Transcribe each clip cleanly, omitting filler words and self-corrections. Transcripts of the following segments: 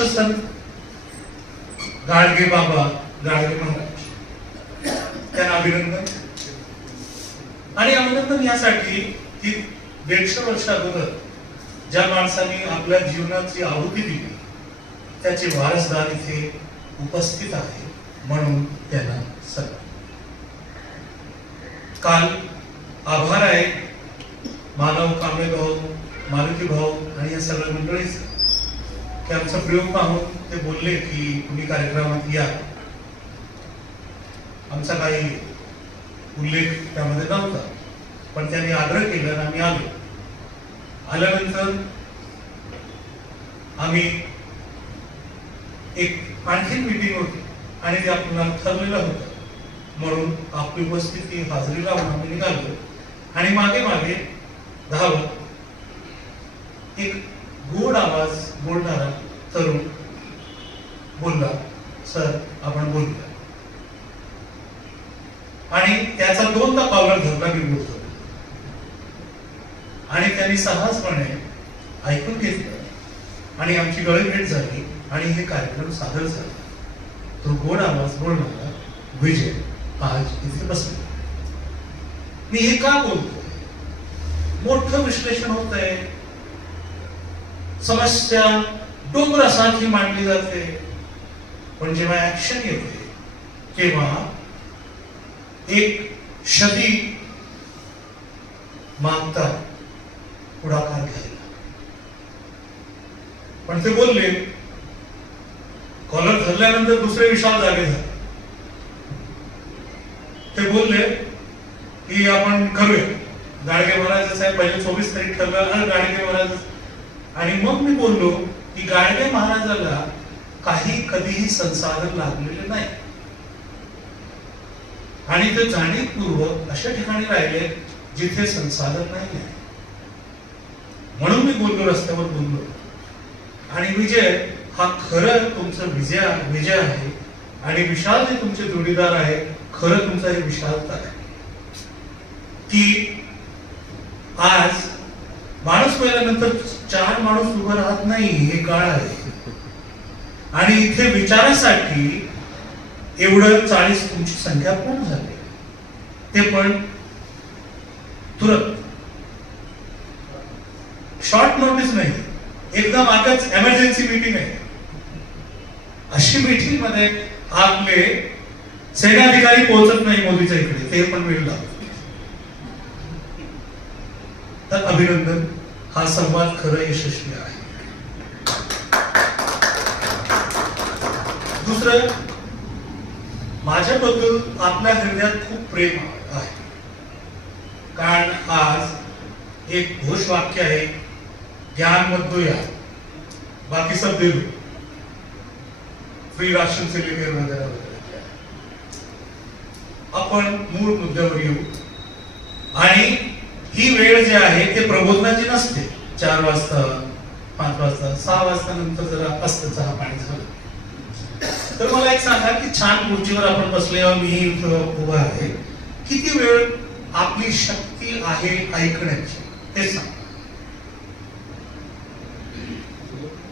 राष्ट्रसंत गाडगे बाबा गाडगे महाराज त्यांना अभिनंदन. आणि अभिनंदन यासाठी की 150 वर्ष अगोदर ज्या माणसाने आपल्या जीवनाची आहुती दिली त्याचे वारसदार इथे उपस्थित आहे म्हणून त्यांना सन्मान. काल आभार आहे मानव कांबळे भाऊ, मारुती भाऊ आणि या सगळ्या मंडळीचं की आमचा प्रयोग पाहून ते बोलले की तुम्ही कार्यक्रमात या. आमचा काही उल्लेख त्यामध्ये नव्हता पण त्यांनी आग्रह केला आणि आम्ही आलो. आल्यानंतर आम्ही एक आणखी मीटिंग होती आणि ते आपल्याला ठरलेलं होतं म्हणून आपली उपस्थिती हाजरी लावून आम्ही निघालो. आणि मागे मागे धावत एक गोड आवाज बोलणारा तरुण बोलला, सर आपण बोलूया. आणि त्याचा 2दा पावला धरला मी बोलतो आणि त्यांनी सहजपणे ऐकून घेतलं आणि आमची गळेभेट झाली आणि हे कार्यक्रम सादर झाला. तो गोड आवाज बोलणारा विजय आज इथे बसला. मी हे का बोलतोय? मोठं विश्लेषण होत आहे, समस्या डोंगरासारखी मांडली जाते, पण जेव्हा ऍक्शन येते तेव्हा एक शदी मागतात पुढाकार घ्यायला. पण ते बोलले, कॉलर धरल्यानंतर दुसरे विशाल जागे झाले. ते बोलले की आपण करूया, गाडगे महाराज साहेब पहिले 24 तारीख ठरलं आणि गाडगे महाराज. आणि मग मी बोललो की गाडगे महाराजाला काही कधीही संसाधन लागलेले नाही आणि ते जाणीवपूर्वक अशा ठिकाणी राहिले जिथे संसाधन नाही आहे. म्हणून मी बोललो, रस्त्यावर बोललो. आणि विजय हा खरं तुमचं विजय आहे आणि विशाल जे तुमचे जोडीदार आहे खरं तुमचा हे विशालता आहे की आज माणूस मेल्यानंतर 4 माणूस उभं राहत नाही, हे काळ आहे. आणि इथे विचारासाठी एवढं 40 तुमची संख्या पूर्ण झाली, ते पण तुरंत, शॉर्ट नोटीस नाही, एकदम आताच एमर्जन्सी मीटिंग आहे. अशी मीटिंग मध्ये आपले सेनाधिकारी पोहोचत नाही मोदीच्या इकडे, ते पण वेळ लागतो. तर अभिनंदन, हा संवाद खरं यशस्वी आहे. दुसरं, माझ्याबद्दल आपल्या हृदयात खूप प्रेम आहे. कारण आज एक घोषवाक्य आहे, ज्ञान मत दो यार, बाकी सब दे दो. फ्री राशन से लेकर वगैरह वगैरह. आपण मूळ मुद्द्यावर येऊ. आणि ही वेळ जी आहे ते प्रबोधनाची नसते. 4 वाजता, 5 वाजता, 6 वाजता नंतर जरा असतं चहा पाणी झालं. तर मला एक सांगा की छान खुर्चीवर आपण बसले, मी इथं उभा आहे, किती वेळ आपली शक्ती आहे ऐकण्याची ते सांग.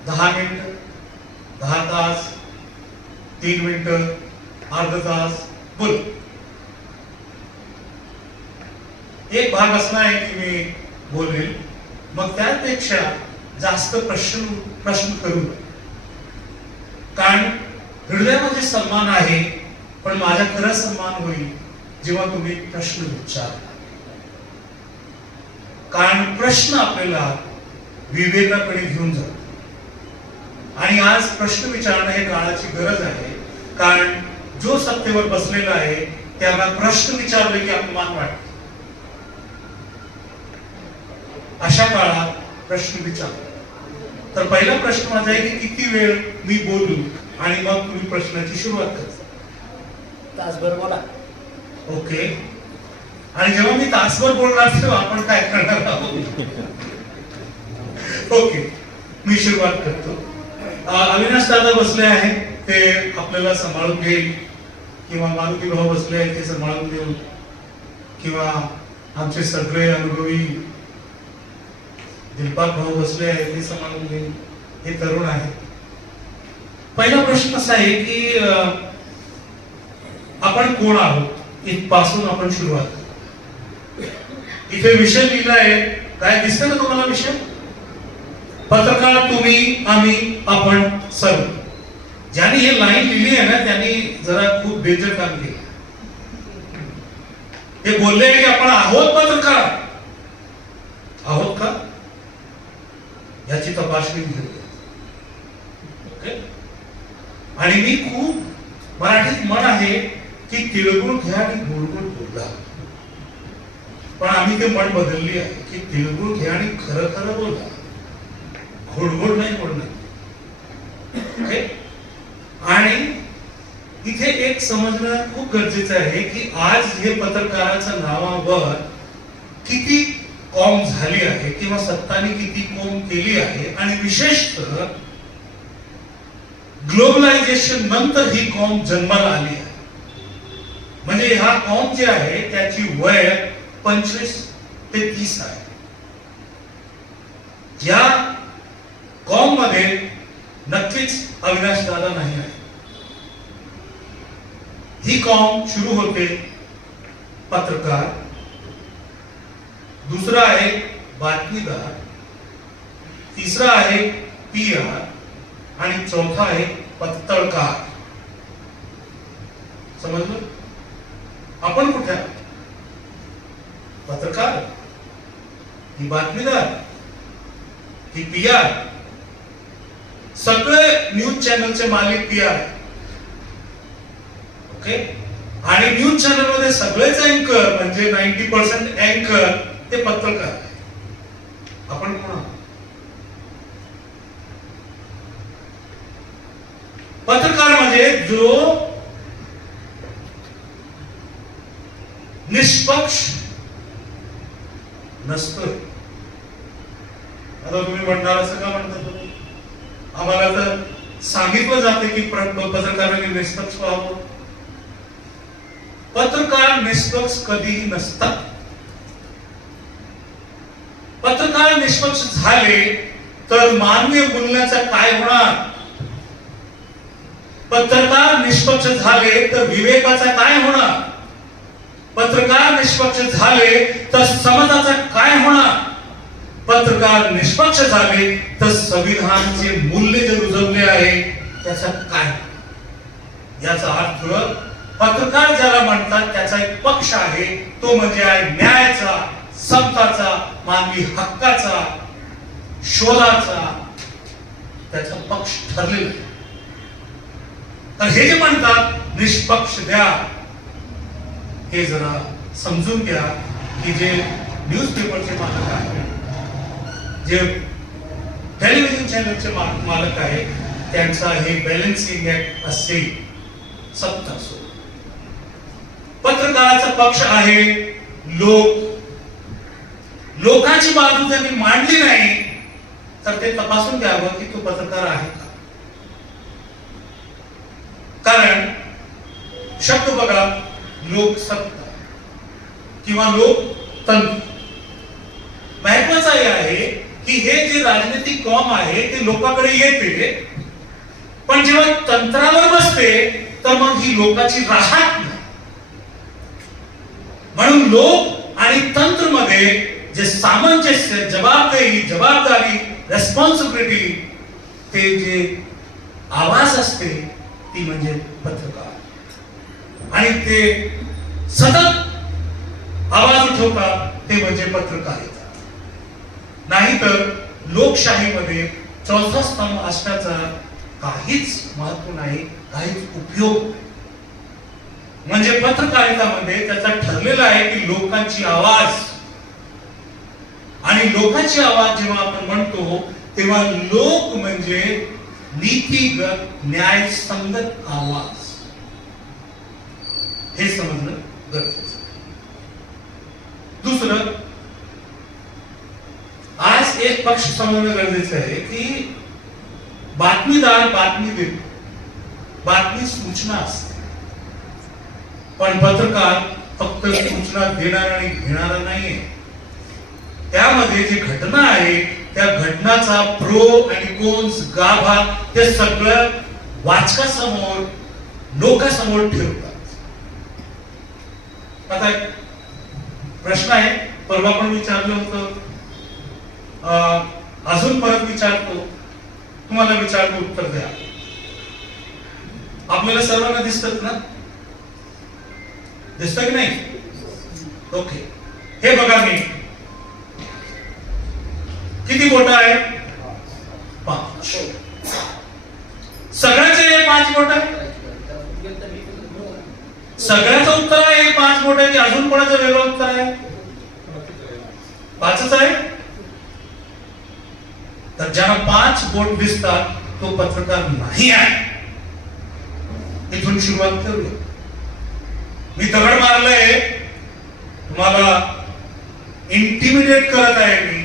10 मिनिटं, 10 तास, 3 मिनिटं, अर्धा तास, बोल. एक भाग असला आहे की मी बोलेल, मग त्यापेक्षा जास्त प्रश्न करू. कारण हृदयामध्ये सन्मान आहे, पण माझा खरा सन्मान होईल जेव्हा तुम्ही प्रश्न विचार. कारण प्रश्न आपल्याला विवेकाकडे घेऊन जातो. आणि आज प्रश्न विचारणं हे काळाची गरज आहे. कारण जो सत्तेवर बसलेला आहे त्याला प्रश्न विचारले की अपमान वाटतो. अशा काळात प्रश्न विचार. तर पहिला प्रश्न माझा आहे की किती वेळ मी बोलू, आणि मग तुम्ही प्रश्नाची सुरुवात करा. तासभर बोला. ओके. आणि जेव्हा मी तासभर बोलणार तेव्हा आपण काय करणार आहोत? ओके, मी सुरुवात करतो. अविनाश दादा बसले आहे, ते आपल्याला सांभाळून घेईल, किंवा मारुती भाऊ बसले आहेत ते सांभाळून घेऊन, किंवा आमचे सगळे अनुभवी दिलपाक भाऊ बसले आहेत ते सांभाळून घेईल. हे तरुण आहे. पहिला प्रश्न असा आहे की आपण कोण आहोत इथपासून आपण सुरुवात करू. इथे विषय लिहिला आहे, काय दिसतं ना तुम्हाला विषय? पत्रकार तुम्ही, आम्ही, आपण सर्व. ज्यांनी हे लाईन लिहिली आहे ना त्यांनी जरा खूप बेजर काम केलं. ते बोलले की आपण आहोत पत्रकार, आहोत का याची तपासणी घेऊया. ओके. आणि मी खूप मराठीत म्हण आहे की तिळगुळ घ्या आणि गोडगोड बोला, पण आम्ही ते म्हण बदलली आहे की तिळगुळ घ्या आणि खरं खरं बोला, गोडगोड नाही बोलणार. ओके. आणि इथे एक समजणं खूप गरजेचं आहे की आज हे पत्रकाराच्या नावावर किती कॉम झाली आहे किंवा सत्तानी किती कॉम केली आहे, आणि विशेषतः ग्लोबलायझेशन नंतर ही कॉम जन्माला आली आहे. म्हणजे हा कॉम जे आहे त्याची वय 25 ते 30 आहे. या कॉम मध्ये नक्कीच अविनाश दादा नाही आहे. ही कॉम सुरू होते पत्रकार, दुसरा आहे बातमीदार, तिसरा आहे PR, आणि चौथा आहे पत्रकार. समजलं? आपण कुठे आहोत? पत्रकार ही बातमीदार ही PR. सगळे न्यूज चॅनलचे मालिक PR. ओके. आणि न्यूज चॅनल मध्ये सगळेच अँकर म्हणजे 90% अँकर ते पत्रकार. आपण कोण आहोत? पत्रकार म्हणजे जो निष्पक्ष नसतोय. आता तुम्ही म्हणणार असं का म्हणता तुम्ही? आम्हाला तर सांगितलं जाते की पत्रकारांनी निष्पक्ष व्हावं. पत्रकार निष्पक्ष कधीही नसतात. पत्रकार निष्पक्ष झाले तर मानवीय मूल्याचा काय होणार? पत्रकार निष्पक्ष झाले तर विवेकाचा काय होणार? पत्रकार निष्पक्ष झाले तर समाजाचा काय होणार? पत्रकार निष्पक्ष झाले तर संविधानाचे मूल्य जे रुजवले आहे त्याचा काय? याचा अर्थ पत्रकार ज्याला म्हणतात त्याचा एक पक्ष आहे, तो म्हणजे आहे न्यायाचा, समताचा, मानवी हक्काचा, शोधाचा. त्याचा पक्ष ठरलेला आहे. तर हे जे म्हणतात निष्पक्ष द्या, हे जरा समजून घ्या की जे न्यूज पेपरचे मालक आहेत, जे टेलिव्हिजन चॅनलचे मालक आहेत, त्यांचा हे बॅलन्सिंग ऍक्ट असेल. सत्ता असो. पत्रकाराचा पक्ष आहे लोकांची बाजू त्यांनी मांडली नाही तर ते तपासून घ्यावं की तो पत्रकार आहे का. कारण शब्द बघा, लोकसत्ता किंवा लोकतंत्र. महत्वाचं हे आहे की हे जे राजनीतिक कॉम आहे ते लोकांकडे येते, पण जेव्हा तंत्रावर बसते तर मग ही लोकांची राहत नाही. म्हणून लोक आणि तंत्र मध्ये जे सामंजस्य, जबाबदारी, रेस्पॉन्सिबिलिटी, ते जे आवाज असते ती म्हणजे पत्रकार. आणि ते सतत आवाज उठवतात ते म्हणजे पत्रकारिता. नाहीतर लोकशाहीमध्ये चौथा स्तंभ असण्याचा काहीच महत्व नाही, काहीच उपयोग नाही. म्हणजे पत्रकारितामध्ये त्याचा ठरलेला आहे की लोकांची आवाज, आणि लोकांची आवाज जेव्हा आपण म्हणतो तेव्हा लोक म्हणजे नीतिगत, न्यायसंगत आवाज. हे समजणं गरजेचं. दुसरं, आज एक पक्ष समजणं गरजेचं आहे की बातमीदार बातमी देतो, बातमी सूचना असते, पण पत्रकार फक्त सूचना देणारा आणि घेणारा नाहीये. त्यामध्ये जी घटना आहे त्या घटनाचा प्रो आणि कोन्स, गाभा ते सगळं वाचकासमोर लोकांसमोर ठेवतात. आता एक प्रश्न आहे, परवा पण विचारलं होतं, अजून परत विचारतो, तुम्हाला विचारतो, उत्तर द्या. आपल्याला सर्वांना दिसतात ना? दिसत की नाही? ओके. हे बघा, मी किती बोट आहे? 5. सगळ्याचे 5 बोट आहे? सगळ्याचं उत्तर आहे 5 बोट आहे की अजून कोणाचं वेगळं उत्तर आहे? 5च आहे. तर ज्यांना 5 बोट दिसतात तो पत्रकार नाही आहे. इथून सुरुवात करूया. मी दगड मारलंय, तुम्हाला इंटिमिडेट करत आहे मी,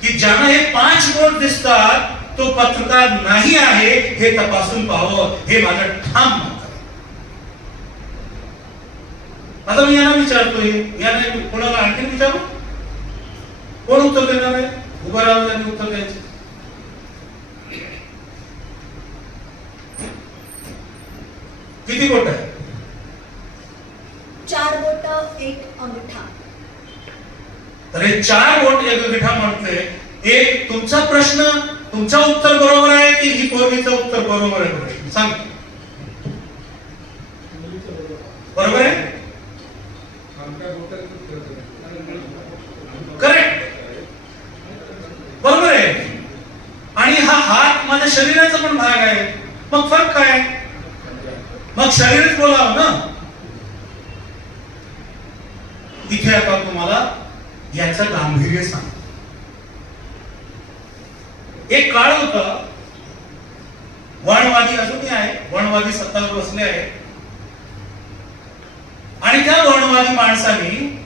की ज्यांना हे 5 बोट दिसतात तो पत्रकार नाही आहे हे तपासून पाहावं, हे माझं ठाम मत आहे. आता मी यांना विचारतोय, यांना कोणाला आणखी विचारू? कोण उत्तर देणार आहे? उभं राहून त्यांनी उत्तर द्यायचे. किती बोट आहे? 4 बोट 1 अंगठा. तर हे 4 बोट 1 अंगठा म्हणते. एक तुमचा प्रश्न, तुमचं उत्तर बरोबर आहे की ही पोरगीचं उत्तर बरोबर आहे? प्रश्न सांग. बरोबर आहे? करेक्ट, बरोबर आहे. आणि हा हात माझ्या शरीराचा पण भाग आहे, मग फरक काय? मग शरीरच बोलावं ना. इथे आता तुम्हाला याचं गांभीर्य सांग. एक काळ होता, वनवादी अजूनही आहे, वनवादी सत्तावर बसले आहे, आणि त्या वनवादी माणसांनी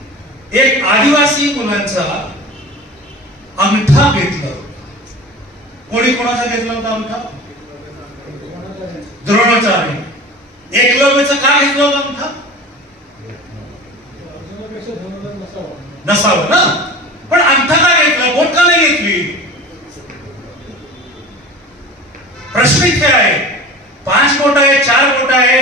एक आदिवासी मुलांचा अंगठा घेतला होता. कोणी कोणाचा घेतला होता अंगठा? द्रोणाचार्य. एकलव्याचा का घेतला होता अंगठा? नसावं ना. पण अंगठा का घेतला, बोट का नाही घेतली? प्रश्न इथे आहे. 5 बोट आहे, 4 बोट आहे,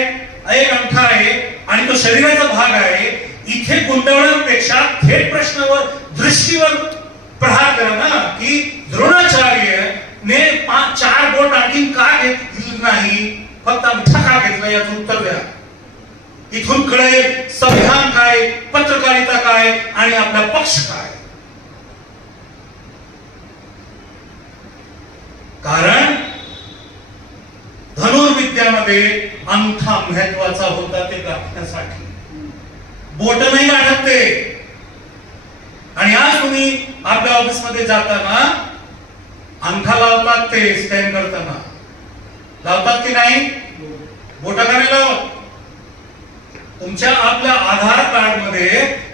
1 अंगठा आहे आणि तो शरीराचा भाग आहे. इथे गुंतवण्यापेक्षा थेट प्रश्नावर, दृष्टीवर प्रहार करा ना, की द्रोणाचार्य ने 4 बोट आणखी का घेतली नाही, फक्त अंगठा का घेतला, याचं उत्तर द्या. इथून कळेल संविधान काय, पत्रकारिता काय आणि आपला पक्ष काय. कारण धनुर्विद्यामध्ये अंगठा महत्वाचा होता ते गाठण्यासाठी. बोट नाही गाठत ते. आणि आज तुम्ही आपल्या ऑफिस मध्ये जाताना अंगठा लावतात, ते स्कॅन करताना लावतात की नाही? बोटा का नाही लावत? तुमच्या आपल्या आधार कार्ड मध्ये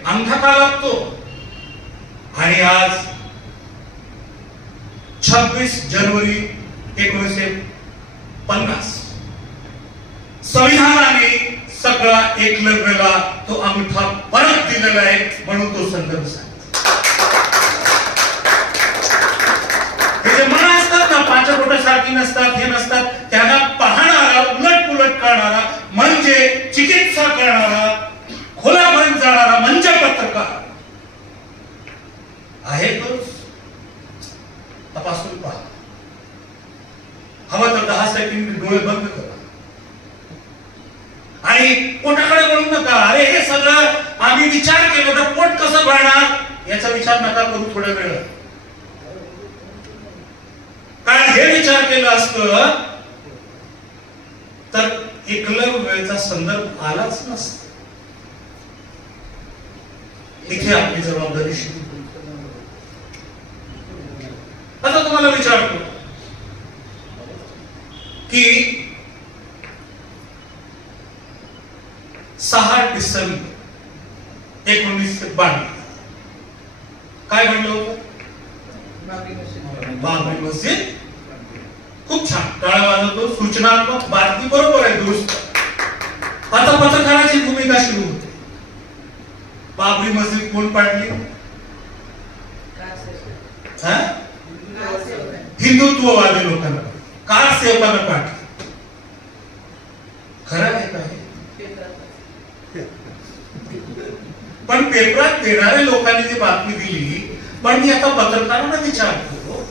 अंगठा का लागतो? आणि आज 26 जानेवारी 1950 संविधानाने सगळा एकलव्याला तो अंगठा परत दिलेला आहे, म्हणून तो संदर्भ सांगितला. हे जे मन असतात ना, 5 बोटासारखी नसतात, हे नसतात, त्यांना पाहणारा, उलट पुलट करणारा, म्हणजे चिकित्सा करणारा, खोलापर्यंत जाणारा म्हणजे पत्रकार आहे. तो तपासून पहा. हवा तर 10 सेकंड डोळे बंद करा आणि पोटाकडे बघू नका. अरे हे सगळं आम्ही विचार केला तर पोट कसं भरणार याचा विचार नका करू थोड्या वेळ. कारण हे विचार केला असतं तर एकलव्याचा संदर्भ आलाच नसता. इथे आपली जबाबदारी सुरू. आता तुम्हाला विचारतो की 6 डिसेंबर 1992 काय घडलं होतं? बाबरी मस्जिद. खूप छान, टाळा वाजवतो. सूचनात्मक बातमी बरोबर आहे, दुरुस्त. आता पत्रकाराची भूमिका सुरू होते. बाबरी मस्जिद कोण पाडली? हिंदुत्ववादी लोकांना. कार सेवकानं पाठली. खरं आहे काय? पण पेपरात देणाऱ्या लोकांनी जी बातमी दिली, पण मी आता पत्रकारांना विचारतो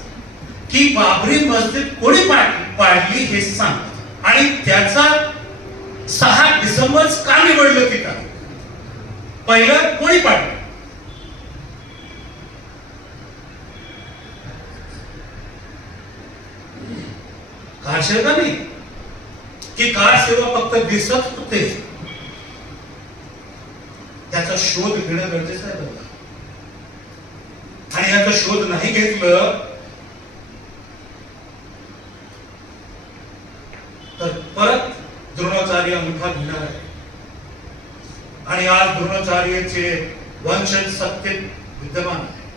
की बाबरी मस्जिद कोणी पाडली हे सांग, आणि त्याचा 6 डिसेंबर का निवडलं ती का? पहिलं कोणी पाडलं? कार सेवा नाही की कार सेवा फक्त दिसत होते, त्याचा शोध घेणं गरजेचं आहे बघा. आणि याचा शोध नाही घेतलं तर परत द्रोणाचार्य अंगठा घेणार आहे. आणि आज द्रोणाचार्याचे वंशज सत्तेत विद्यमान आहे,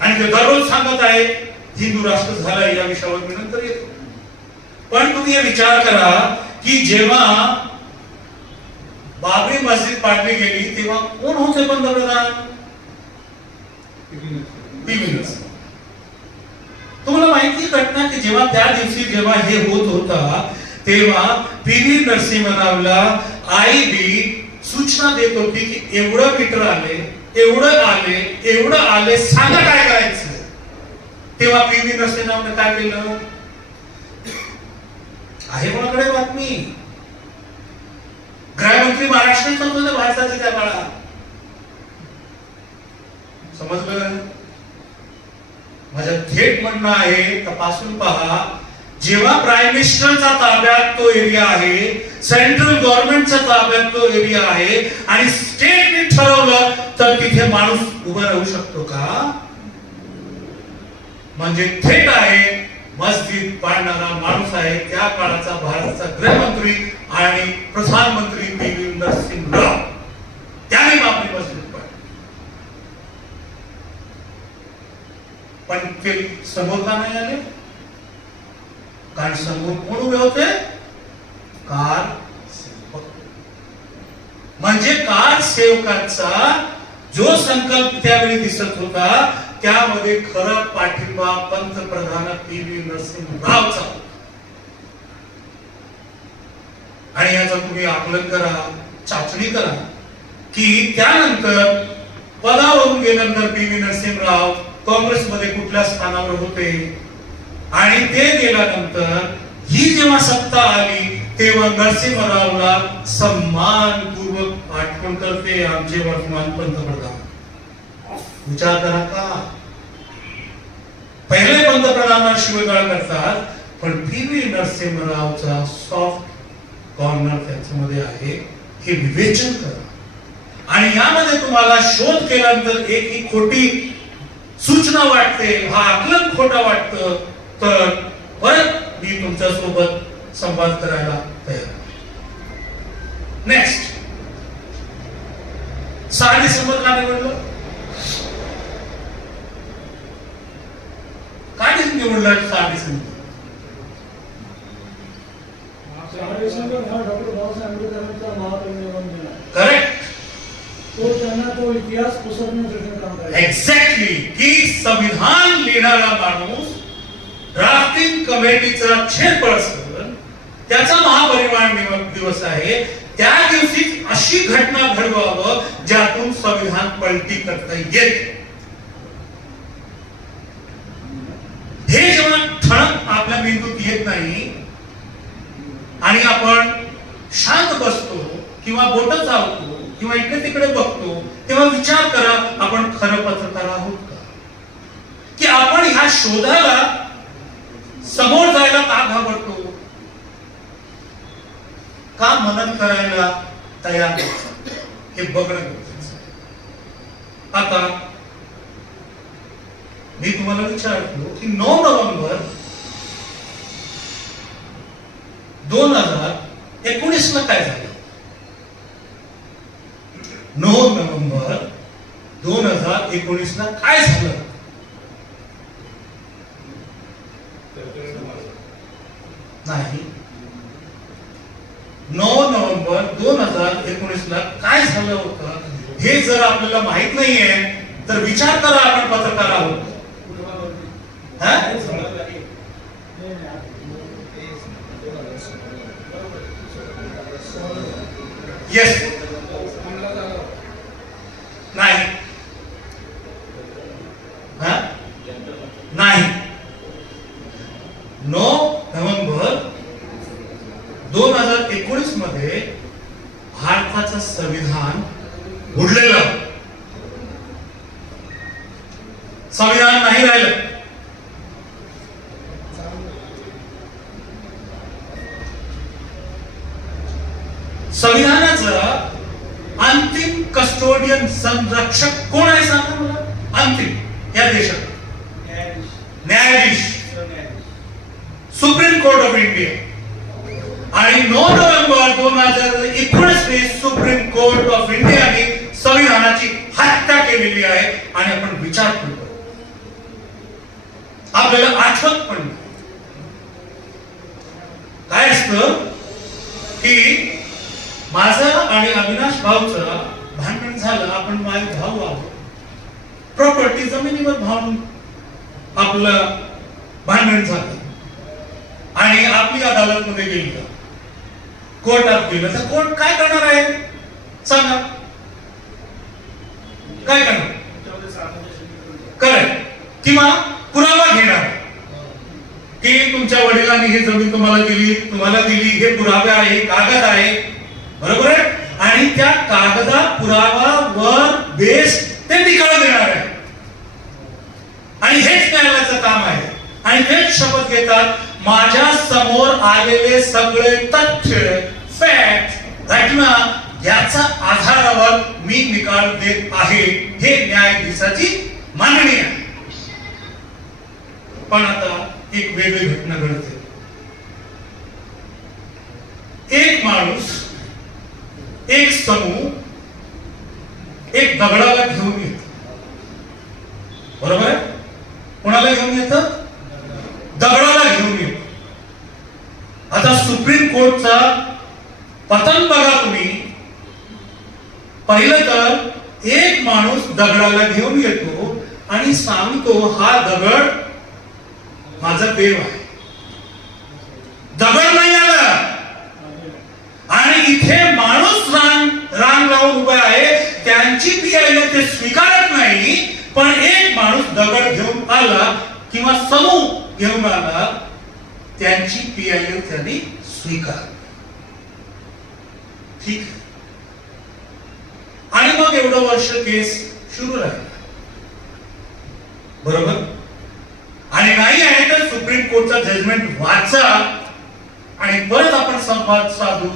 आणि ते दररोज सांगत आहे हिंदू राष्ट्र झालाय. या विषयावर मी नंतर येतो. पण तुम्ही हे विचार करा की जेव्हा बाबरी मस्जिद पाडली गेली तेव्हा कोण होते पंतप्रधान? पी.व्ही. नरसिंह. तुम्हाला माहिती घटना की जेव्हा त्या दिवशी जेव्हा हे होत होता तेव्हा पी.व्ही. नरसिंह रावला आय.बी. सूचना देत होती की एवढं मीटर आले, एवढं आले, सांगा काय करायचं. तेव्हा पी.व्ही. नरसिंह रावने काय केलं? आहे कोणाकडे बातमी? गृहमंत्री महाराष्ट्राचे होते भारताचे त्या काळात. समजलं? माझं थेट म्हणणं आहे, तपासून पहा. जेव्हा प्राईम मिनिस्टरचा ताब्यात तो एरिया आहे, सेंट्रल गव्हर्नमेंटच्या ताब्यात तो एरिया आहे, आणि स्टेटने ठरवलं तर तिथे माणूस उभा राहू शकतो का? म्हणजे थेट आहे, मस्जिद पाडणारा माणूस आहे त्या काळाचा भारताचा गृहमंत्री आणि प्रधानमंत्री पी.व्ही. नरसिंह राव. त्याने बाबरी मस्जिद पाडली. पण ते समोर का नाही आले? कारण समोर कोण उभे होते? कार सेवक. म्हणजे कार सेवकाचा जो संकल्प त्यावेळी दिसत होता त्यामध्ये खरा पाठिंबा पंतप्रधान पी.व्ही. नरसिंह रावचा. आणि याचा तुम्ही आकलन करा, चाचणी करा की त्यानंतर पदावरून गेल्यानंतर पी.व्ही. नरसिंह राव काँग्रेसमध्ये कुठल्या स्थानावर होते, आणि ते गेल्यानंतर ही जेव्हा सत्ता आली तेव्हा नरसिंहरावला सन्मानपूर्वक आठवण करते आमचे वर्तमान पंतप्रधान. विचार करा का पहिले पंतप्रधानांना शिवीगाळ करतात, पण पी.व्ही. नरसिंहरावचा सॉफ्ट कॉर्नर त्याच्यामध्ये आहे, हे विवेचन करा. आणि यामध्ये तुम्हाला शोध केल्यानंतर एक ही खोटी सूचना वाटते, हा आकलन खोटा वाटतं, तर परत मी तुमच्या सोबत संवाद करायला तयार आहे. नेक्स्ट, 6 डिसेंबर का निवडलं? काय निवडलं 6 डिसेंबर? डॉक्टर बाबासाहेब आंबेडकरांचा महापरिनिर्वाण दिन आहे. करेक्ट. तो त्यांना तो इतिहास पसरवण्याचं काम करायचं. एक्झॅक्टली, की संविधान लिहिणारा माणूस ड्राफ्टिंग कमिटीचा चेअरपर्सन, त्याचा महापरिनिर्वाण दिवस आहे. त्या दिवशी अशी घटना घडवावं ज्यातून संविधान पलटी करता येते. हे जेव्हा ठणक आपल्या मेंदूत येत नाही आणि आपण शांत बसतो किंवा बोट चावतो किंवा इकडे तिकडे बघतो, तेव्हा विचार करा आपण खरं पत्रकार आहोत का? की आपण ह्या शोधाला समोर जायला का घाबरतो? का मनन करायला तयार नसतो? हे बघणं गरजेचं आहे. आता मी तुम्हाला विचारतो की 9 नोव्हेंबर 2019 ला काय झालं? 9 नोव्हेंबर 2019 ला काय झालं? नाही, 9 नोव्हेंबर 2019 ला काय झालं होतं हे जर आपल्याला माहित नाहीये तर विचार करा आपण पत्रकार आहोत. येस नाही हा नाही 9 नोव्हेंबर 2019 मध्ये भारताचं संविधान उडलेलं, संविधान नाही राहिलं. संविधानाचा अंतिम कस्टोडियन संरक्षक कोण आहे सांगा मला? अंतिम या देशात न्यायाधीश सुप्रीम कोर्ट ऑफ इंडिया. आणि 9 नोव्हेंबर 2019 सुप्रीम कोर्ट ऑफ इंडियाने संविधानाची हत्या केलेली आहे. आणि आपण विचार करतो, आपल्याला आठवत पण नाही. काय असतं की माझा आणि अविनाश भाऊचं भांडण झालं, आपण माझे भाऊ आहोत, प्रॉपर्टी जमिनीवर भावून आपलं भांडण झालं आणि आपली अदालत मध्ये गेली, कोर्टात गेलं, तर कोर्ट काय करणार आहे सांगा? काय करणार? करेक्ट किंवा पुरावा घेणार की तुमच्या वडिलांनी ही जमीन तुम्हाला दिली, हे पुरावे आहे, कागद आहे, बरोबर आहे. आणि त्या कागदा पुरावावर बेस ते निकाल देणार आहे. आणि हेच न्यायालयाचं काम आहे. आणि तेच शपथ घेतात, माझ्या समोर आलेले सगळे तथ्य, फॅक्ट, घटना याच्या आधारावर मी निकाल देत आहे, हे न्यायाधीशाची मांडणी आहे. पण आता एक वेगळी घटना घडते. एक माणूस, एक समूह एक दगडाला घेऊन येतो, बरोबर आहे? कोणाला घेऊन येतं? दगडाला घेऊन येतो. आता सुप्रीम कोर्टचा पतन बघा तुम्ही. पहिलं तर एक माणूस दगडाला घेऊन येतो आणि सांगतो, हा दगड माझा देव आहे. दगड नाही आला आणि इथे माणूस रांग लावून उभा आहे, त्यांची पीआयएल ते स्वीकारत नाही. पण एक माणूस दगड घेऊन आला किंवा समूह घेऊन आला, त्यांची पीआयएल त्यांनी स्वीकार. ठीक आहे. आणि मग एवढं वर्ष केस सुरू राहिला, बरोबर? आणि नाही आहे तर सुप्रीम कोर्टचा जजमेंट वाचा आणि परत आपण संवाद साधू.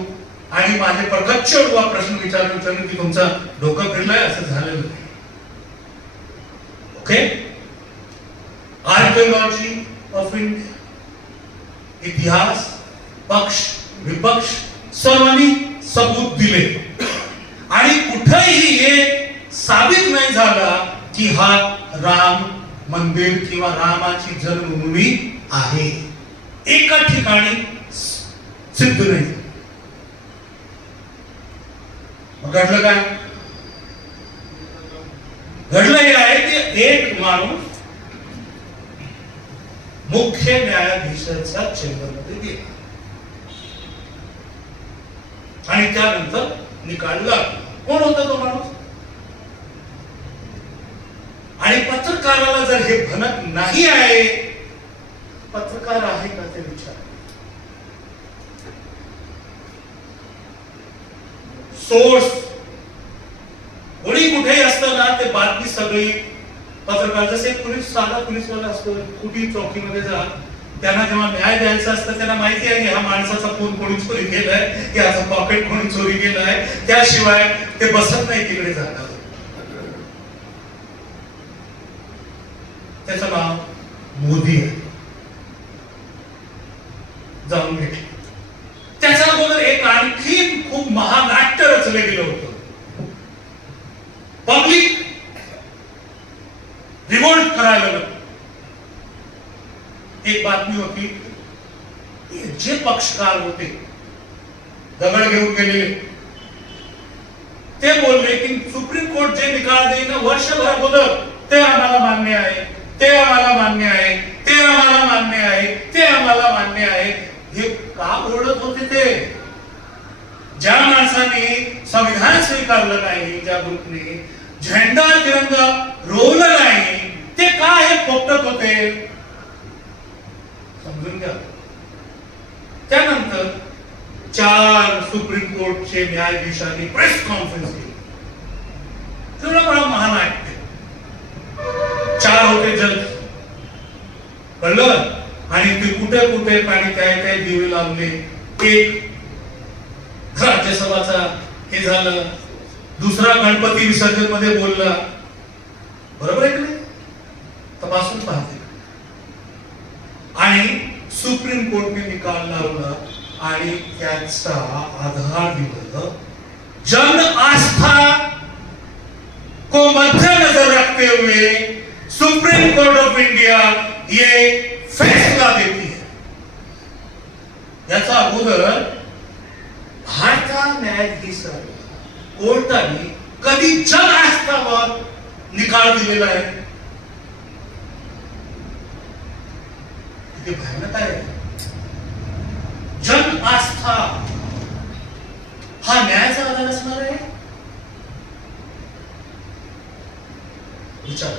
आणि माझे प्रगच्छ प्रश्न विचारून की तुमचा डोकं फिरलंय असं झालेलं नाही. ओके. आर्किओलॉजी ऑफ इंडिया, इतिहास, पक्ष विपक्ष सर्वांनी सबूत दिले आणि कुठेही हे साबित नाही झाला की हा राम मंदिर किंवा रामाची जन्मभूमी आहे. एका ठिकाणी सिद्ध नाही. घडलं काय? घडलं हे आहे की एक माणूस मुख्य न्यायाधीशाच्या चेंबरमध्ये गेला आणि त्यानंतर निकाल लागला. कोण होता तो माणूस? आणि पत्रकाराला जर हे भनक नाही आहे, पत्रकार आहे का ते विचार. सोर्स कोणी कुठेही असतं ना, ते बातमी सगळी पत्रकार, जसे पोलीस साधा पोलीसवाला असतो, कुठे चौकीमध्ये जा, त्यांना जेव्हा न्याय द्यायचा असतं त्यांना माहिती आहे की ह्या माणसाचा फोन कोणी चोरी केलाय, याचं पॉकेट कोणी चोरी केलंय, त्याशिवाय ते बसत नाही तिकडे जातात. त्याचं नाव मोदी आहे. जाऊन भेटले. त्याच्या अगोदर एक आणखी खूप महानाट्य रचले गेलं होतं. पब्लिक रिवोल्ट करायला लागलं. एक बातमी होती, जे पक्षकार होते दगड घेऊन गेलेले, ते बोलले की सुप्रीम कोर्ट जे निकाल देईल वर्षभर अगोदर ते आम्हाला मान्य आहे, ते आम्हाला मान्य आहे, ते आम्हाला मान्य आहे, ते आम्हाला मान्य आहे. हे का ओरडत होते? ते ज्या माणसाने संविधान स्वीकारलं नाही, ज्या ग्रुपने झेंडा तिरंगा रोवलं नाही, ते का हे पोपटत होते समजून घ्या. त्यानंतर 4 सुप्रीम कोर्टचे न्यायाधीशांनी प्रेस कॉन्फरन्स केली. तुला बघा महानाट्य. 4 होते जज, कळलं, आणि ते कुठे कुठे आणि काय काय दिवे लावले. एक राज्यसभाचा हे झालं, दुसरा गणपती विसर्जन मध्ये बोलला. बरोबर आहे की नाही? तपासून पाहते. आणि सुप्रीम कोर्टने निकाल लावला आणि त्याचा आधार दिला. जन आस्था को मद्देनजर रखते हुए सुप्रीम कोर्ट ऑफ इंडिया ये फैसला देती है. याचा अगोदर भारतात न्यायाधीश कोर्टाने कधी जन आस्थावर निकाल दिलेला आहे? किती भयानक आहे. जन आस्था हा न्यायाचा आधार असणार आहे? विचार.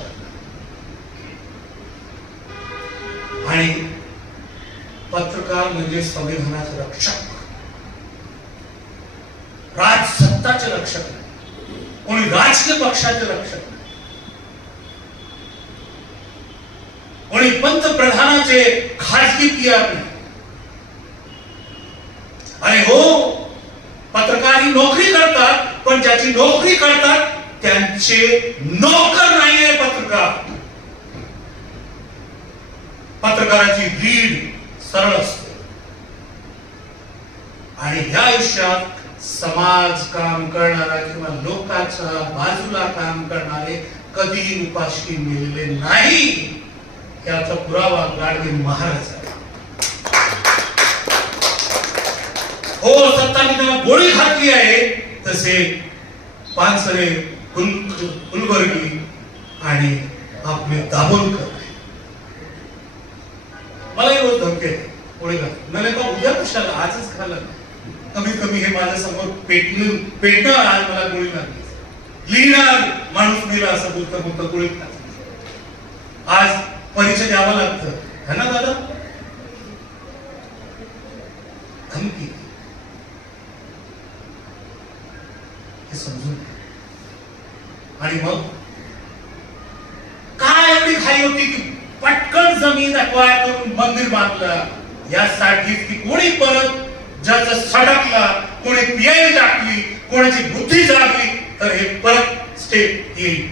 आणि पत्रकार म्हणजे संविधानाचे रक्षक, राजसत्ताचे रक्षक नाही, कोणी राजकीय पक्षाचे रक्षक नाही, कोणी पंतप्रधानाचे खासगी पीआर नाही. अरे हो, पत्रकार ही नोकरी करतात, पण ज्याची नोकरी करतात त्यांचे नोकर नाहीये पत्रकार. पत्रकाराची रीड सरळ असते. आणि ह्या आयुष्यात समाज काम करणारा किंवा लोकांच्या बाजूला काम करणारे कधी उपाशी मेलेले नाही, याचा पुरावा गाडगे महाराज आहे. हो, सत्ताने त्यांना गोळी घातली आहे, तसे पानसरे, कुलवर्गी आणि आपले दाभोलकर. मला रोज धमके गोळी घाल, मला का उद्या कशाला, आजच घाला. कमीत कमी हे माझ्या समोर पेटणार, आज मला गोळी लागली. लिहिणार माणूस मेला असं बोलता गोळी घातली. आज परिचय द्यावा लागतं है ना दादा? धमकी हे समजून. आणि मग काय एवढी घाई होती की पटकन जमीन अक्वायर करून मंदिर बांधलं, यासाठी की कोणी परत ज्याचा सडकला, कोणी पीआय टाकली, कोणाची बुद्धी जागली तर हे परत स्टेट येईल.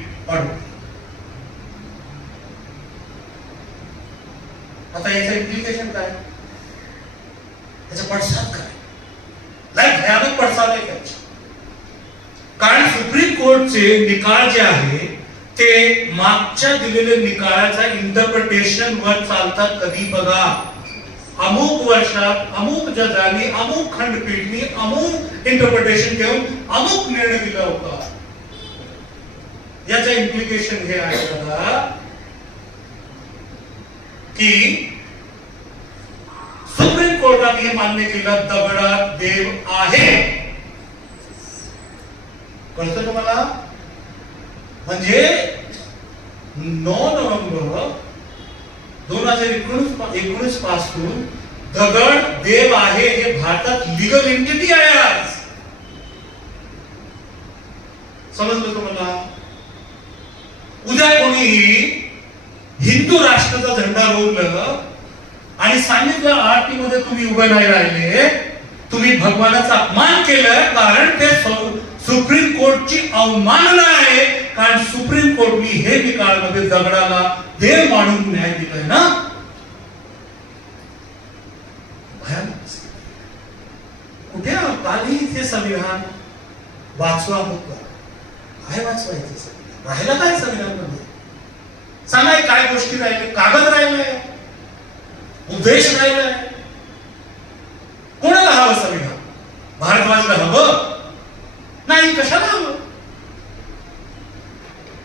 आता याचं इम्प्लिकेशन काय, त्याचा पडसाद काय? लय भयानक पडसाद आहे त्याचा. कारण सुप्रीम कोर्टचे निकाल जे आहे ते मागच्या दिलेल्या निकालाच्या इंटरप्रिटेशन वर चालतात. कधी बघा, अमुक वर्षात अमुक जजांनी, अमुक खंडपीठनी अमुक इंटरप्रिटेशन घेऊन अमुक निर्णय दिला होता. याचं इम्प्लिकेशन हे आहे बघा की सुप्रीम कोर्टाने हे मान्य केलं, दगडात देव आहे. कळतं तुम्हाला? म्हणजे 9 नोव्हेंबर 2019 पासून दगड देव आहे हे भारतात लीगल एंटिटी आहे आज. समजलं तुम्हाला? उद्या कोणीही हिंदू राष्ट्राचा झेंडा रोवलं आणि सांगितलं आरती मध्ये तुम्ही उभे नाही राहिले, तुम्ही भगवानाचा अपमान केलं, कारण ते सुप्रीम कोर्टची अवमानना आहे. कारण सुप्रीम कोर्टने हे निकालामध्ये दगडाला देव मानून न्याय दिलाय ना. भयानक. कुठे कालही इथे संविधान वाचवा होता, काय वाचवायचं संविधान? राहिला काय संविधान मध्ये? सांगा काय गोष्टी राहिले? कागद राहिलाय, उद्देश राहिलाय. कोणाला हवं संविधान? भारद्वाजला हवं नाही, कशाला हवं?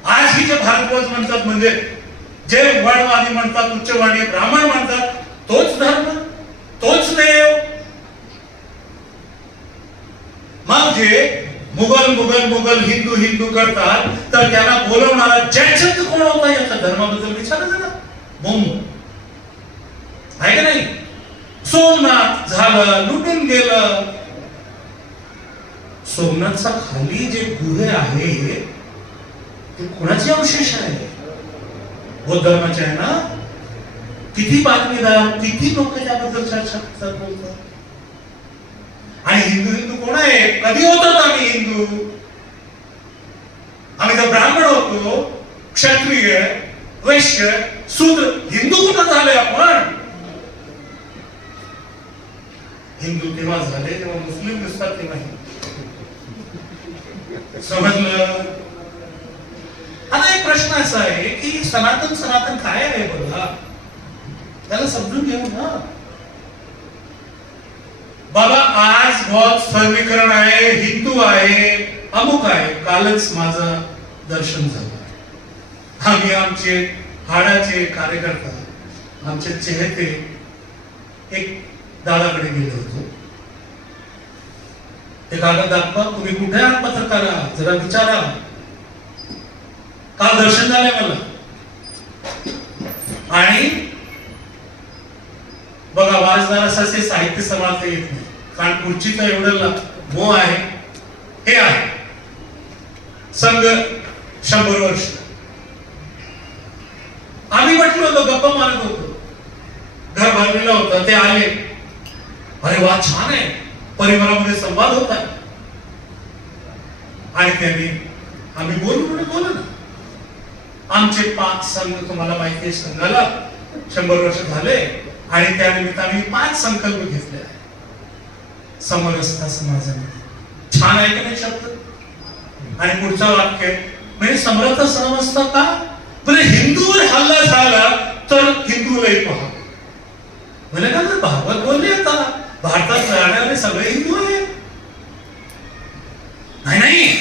आज ही जे भारद्वाज म्हणतात, म्हणजे जे वर्णवादी म्हणतात, उच्चवाणी ब्राह्मण म्हणतात, तोच धर्म, तोच देव. मग जे मुघल मुघल मुघल हिंदू हिंदू करतात, तर त्यांना बोलवणारा जयचंद कोण होता याच्या धर्माबद्दल विचारा जरा. बोंब आहे का नाही? सोमनाथ झालं, लुटून गेलं. सोमनाथचा खाली जे गुहे आहे ते कोणाचे अवशेष आहे? बौद्ध धर्माचे आहे ना. किती बातमीदार, किती लोक त्याबद्दल चर्चा करतात, बोलतात. आणि हिंदू हिंदू कोण आहे? कधी होतात आम्ही हिंदू? आम्ही तर ब्राह्मण होतो, क्षत्रिय, वैश्य, शूद्र. हिंदू कुठं झाले आपण? हिंदू तेव्हा झाले तेव्हा मुस्लिम दिसतात तेव्हा हिंदू. समजलं? आता एक प्रश्न असा आहे की सनातन सनातन काय आहे बघा, त्याला समजून घेऊ ना बाबा. आज बहुत सरलीकरण आहे, हिंदू आहे, अमुक आहे. कालच माझं दर्शन झालं. आम्ही आमचे हाडाचे कार्यकर्ता, आमचे चेहते एक दादाकडे गेलो होतो. ते कागद दाखवा, तुम्ही कुठे आहात पत्रकारा, जरा विचारा. काल दर्शन झालंय मला. आणि बघा, वाचणारा ससे साहित्य सांभाळता येत नाही, कारण खुर्चीचं एवढं मोह आहे. हे आहे संघ 100 वर्ष. आम्ही म्हटलो होतो, गप्पा मारत होतो, घर भरलेलं होतं. ते आले, अरे वा छान आहे, परिवारामध्ये संवाद होत आहे. आणि त्यांनी आम्ही बोलू ना. आमचे 5 संघ, तुम्हाला माहिती आहे संघाला 100 वर्ष झाले, आणि त्या निमित्ताने 5 संकल्प घेतले आहे. समरसता समाजामध्ये. छान आहे की नाही शब्द? आणि पुढचं वाक्य म्हणजे समरसता समजता का? म्हणजे हिंदूवर हल्ला झाला तर हिंदूलाही पहा. म्हणजे का तर भागवत बोलले आता भारतात राहणारे सगळे हिंदू आहेत. नाही,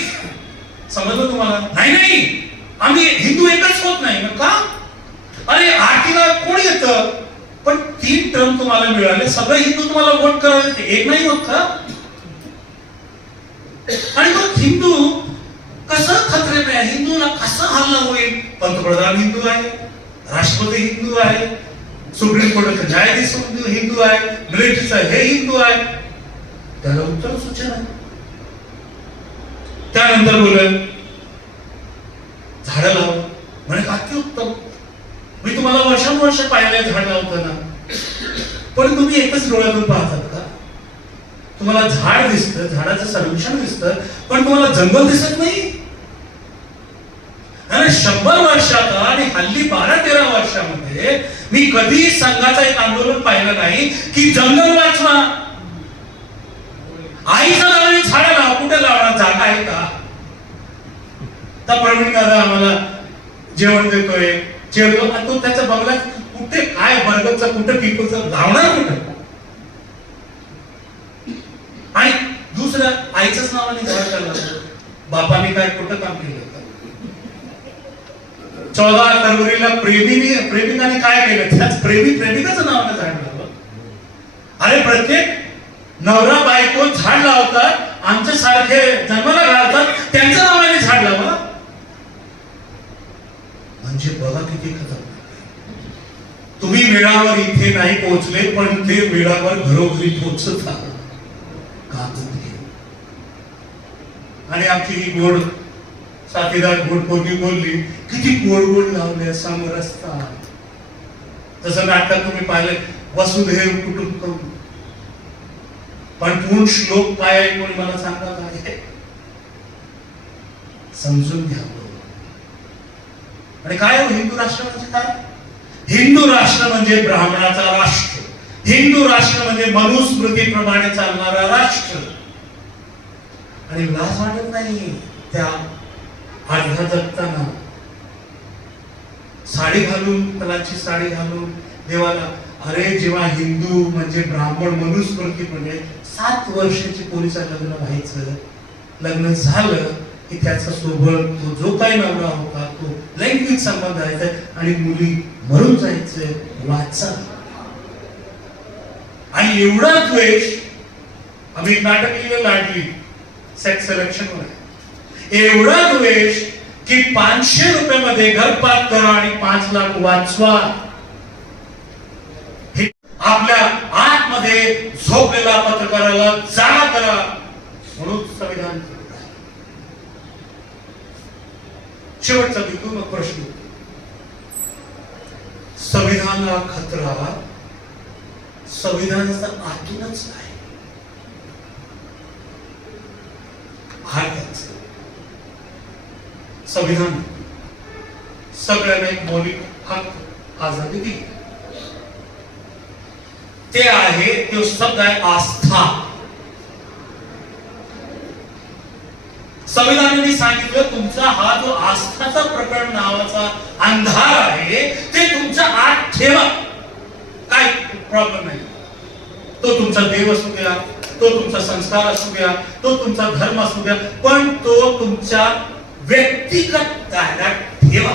समजलं तुम्हाला? नाही, आम्ही हिंदू एकच होत नाही का? अरे आरतीला कोण येतं, पण 3 टर्म तुम्हाला मिळाले, सगळे हिंदू तुम्हाला वोट करायला, एक नाही होत का? आणि मग हिंदू कसं खतरे में आहे? हिंदूला कसं हल्ला होईल? पंतप्रधान हिंदू आहे, राष्ट्रपती हिंदू आहे, सुप्रीम कोर्टाचा न्यायाधीश हिंदू आहे, मिलिटरीचा हे हिंदू आहे. त्याला उत्तर सूचना आहे. त्यानंतर बोलत झाडं लावा. म्हणजे अति उत्तम. मी तुम्हाला वर्षानुवर्ष पाहिलं झाड लावताना, पण तुम्ही एकच डोळ्यातून पाहतात का? तुम्हाला झाड दिसतं, झाडाचं सर्वेक्षण दिसतं, पण तुम्हाला जंगल दिसत नाही. आणि 100 वर्षात आणि हल्ली 12-13 वर्षामध्ये मी कधी संघाचं एक आंदोलन पाहिलं नाही की जंगल वाचवा, आईच्या नावाने झाडं लावा. कुठे लावणार? जागा आहे का? तर प्रवीण दादा आम्हाला जेवण देतोय, जेवतो, तो त्याच्या बंगल्यात कुठे काय बर्गरचं कुठं पिकोचं लावणार कुठं? आणि दुसरं आईच्याच नावाने झाड लावलं. बापाने काय कुठं काम केलं? 14 फरवरीला प्रेमिकाने काय केलं? त्याच प्रेमिकाचं नावाने झाड लावलं. अरे प्रत्येक नवरा बायको झाड लावतात, आमच्या सारखे जन्माला घालतात, त्यांच्या नावाने झाड लावा. म्हणजे बघा किती खतरनाक. तुम्ही वेळावर इथे नाही पोहोचले, पण ते वेळावर घरोघरी पोहोचत आहात. आणि आमची ही गोड साथीदार गोड पोरगी बोलली, किती गोड गोड लावले समरसता. तसं नाटकात तुम्ही पाहिलं वसुधैव कुटुंबकम, पण पूर्ण श्लोक काय आहे कोणी मला सांगा काय? समजून घ्यावं. आणि काय हो हिंदू राष्ट्र म्हणजे काय? हिंदू राष्ट्र म्हणजे ब्राह्मणाचा राष्ट्र. हिंदू राष्ट्र म्हणजे मनुस्मृतीप्रमाणे चालणारा राष्ट्र. आणि लाज वाटत नाही त्या अर्धा जगताना साडी घालून, कलाची साडी घालून देवाला. अरे जेव्हा हिंदू म्हणजे ब्राह्मण मनुस्मृतीप्रमाणे 7 वर्षाची पोरीचं लग्न व्हायचं, लग्न झालं की त्याचा सोबत तो जो काही नवरा होता तो लैंगिक संबंध आहे आणि मुली मरून जायचं. वाचा. आणि एवढा द्वेष. आम्ही नाटक लिहिलं लाडली, सेक्स सिलेक्शनवर आहे. एवढा द्वेष की 500 रुपयामध्ये घरपात करा आणि 5 लाख वाचवा. हे आपल्या आतमध्ये झोपलेला पत्रकाराला जागा करा म्हणून संविधान. शेवटचा बिंदू मग प्रश्न. संविधानाला खतरा संविधानाचा आतूनच आहे. भारताचं संविधान सगळ्यांना एक मौलिक हक्क आजादी दिली. ते आहे तो शब्द आहे आस्था. संविधानाने सांगितलं तुमचा हा जो आस्थाचा प्रकरण नावाचा अंधार आहे ते तुमच्या आत ठेवा. काय प्रॉब्लेम नाही. तो तुमचा देव असू द्या, तो तुमचा संस्कार असू द्या, तो तुमचा धर्म असू द्या, पण तो तुमच्या व्यक्तिगत दायऱ्यात ठेवा.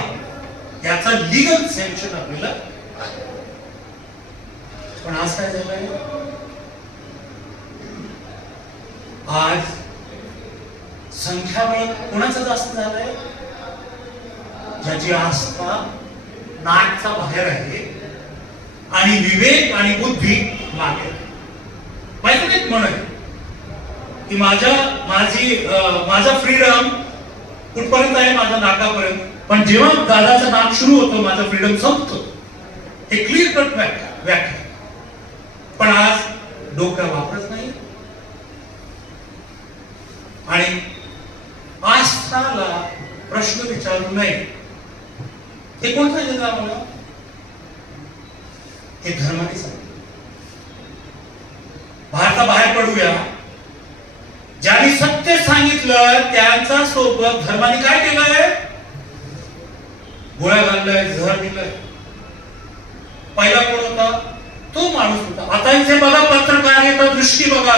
याचा लीगल सँक्शन आपल्याला आहे. पण आज काय झालंय? आज संख्याबळ कोणाचं जास्त झालंय? ज्याची आस्था नाटचा बाहेर आहे आणि विवेक आणि बुद्धी मागे. माहिती नाही म्हण की माझा फ्रीडम कुठपर्यंत आहे? माझा नाकापर्यंत. पण जेव्हा दादाचं नाक सुरू होतं माझा फ्रीडम संपतो. हे क्लिअर कट व्याख्या. पण आज डोकं वापरत नाही आणि आस्थाला प्रश्न विचारू नये. हे कोण सांगितलं आम्हाला? हे धर्माने सांगितलं. भारताबाहेर पडूया. ज्यांनी सत्य सांगितलं त्यांचा सोबत धर्माने काय केलंय? गोळ्या घाललाय, जहर दिलंय. पहिला कोण होता? तो माणूस होता. आता इथे बघा पत्रकारिता दृष्टी बघा.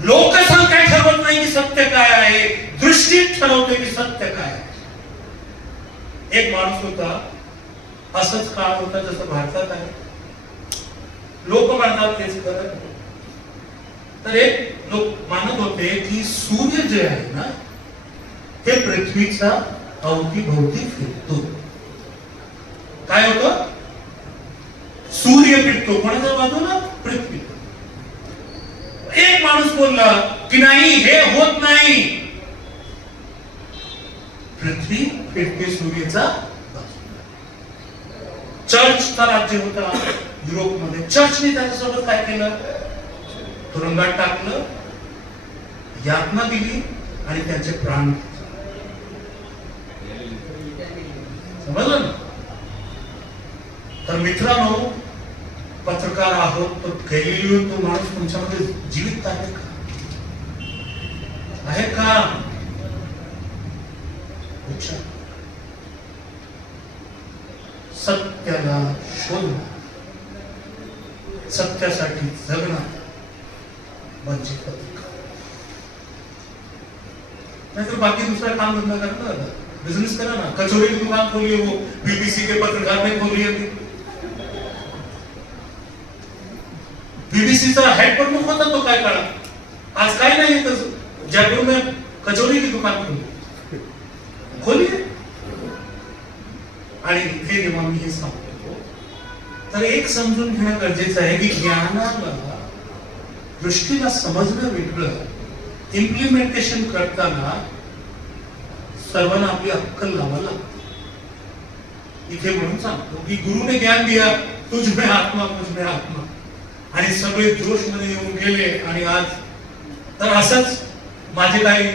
लोकसंख्या ठरवत नाही की सत्य काय आहे, दृष्टी ठरवते की सत्य काय आहे. एक माणूस होता, असंच काळ होता जसं भारतात आहे. लोक म्हणतात तेच करत. तर एक लोक मानत होते की सूर्य जे आहे ना ते पृथ्वीचा अवतीभोवती फिरतो. काय होतं? सूर्य फिरतो कोणाच्या बाजूला? पृथ्वी. एक माणूस बोलला की नाही हे होत नाही. पृथ्वी फिरते सूर्याचा बाजूला. चर्चचा राज्य होता युरोपमध्ये. चर्चने त्याच्यासोबत काय केलं? तुरुंगात टाकलं, यातना दिली आणि त्यांचे प्राण. समजलं ना? तर मित्रांनो, पत्रकार आहोत तर गॅलिलिओ तो माणूस तुमच्यामध्ये जीवित आहे का? आहे का? अच्छा. सत्याला शोधणं, सत्यासाठी जगणं म्हणजे पत्रकार. नाहीतर बाकी दुसरा काम धंदा करा ना, बिजनेस करा ना. कचौरी की दुकान खोलिए, वो बीबीसी के पत्रकार ने खोली है. बीबीसीचा हेड प्रमुख होता तो काय काळा. आज काय नाही. जयपूर में कचौरी की दुकान खोली आणि इथे जेव्हा मी हे सांगतो तर एक समजून घेणं गरजेचं आहे की ज्ञानाला दृष्टीला समजणं वेगळं, इम्प्लिमेंटेशन करताना सर्वांना आपली अक्कल लावायला लागते. इथे म्हणून सांगतो की गुरुने ज्ञान दिया, तुझ में आत्मा मुझ में आत्मा, आणि सगळे जोश मध्ये येऊन गेले. आणि आज तर असंच माझे काही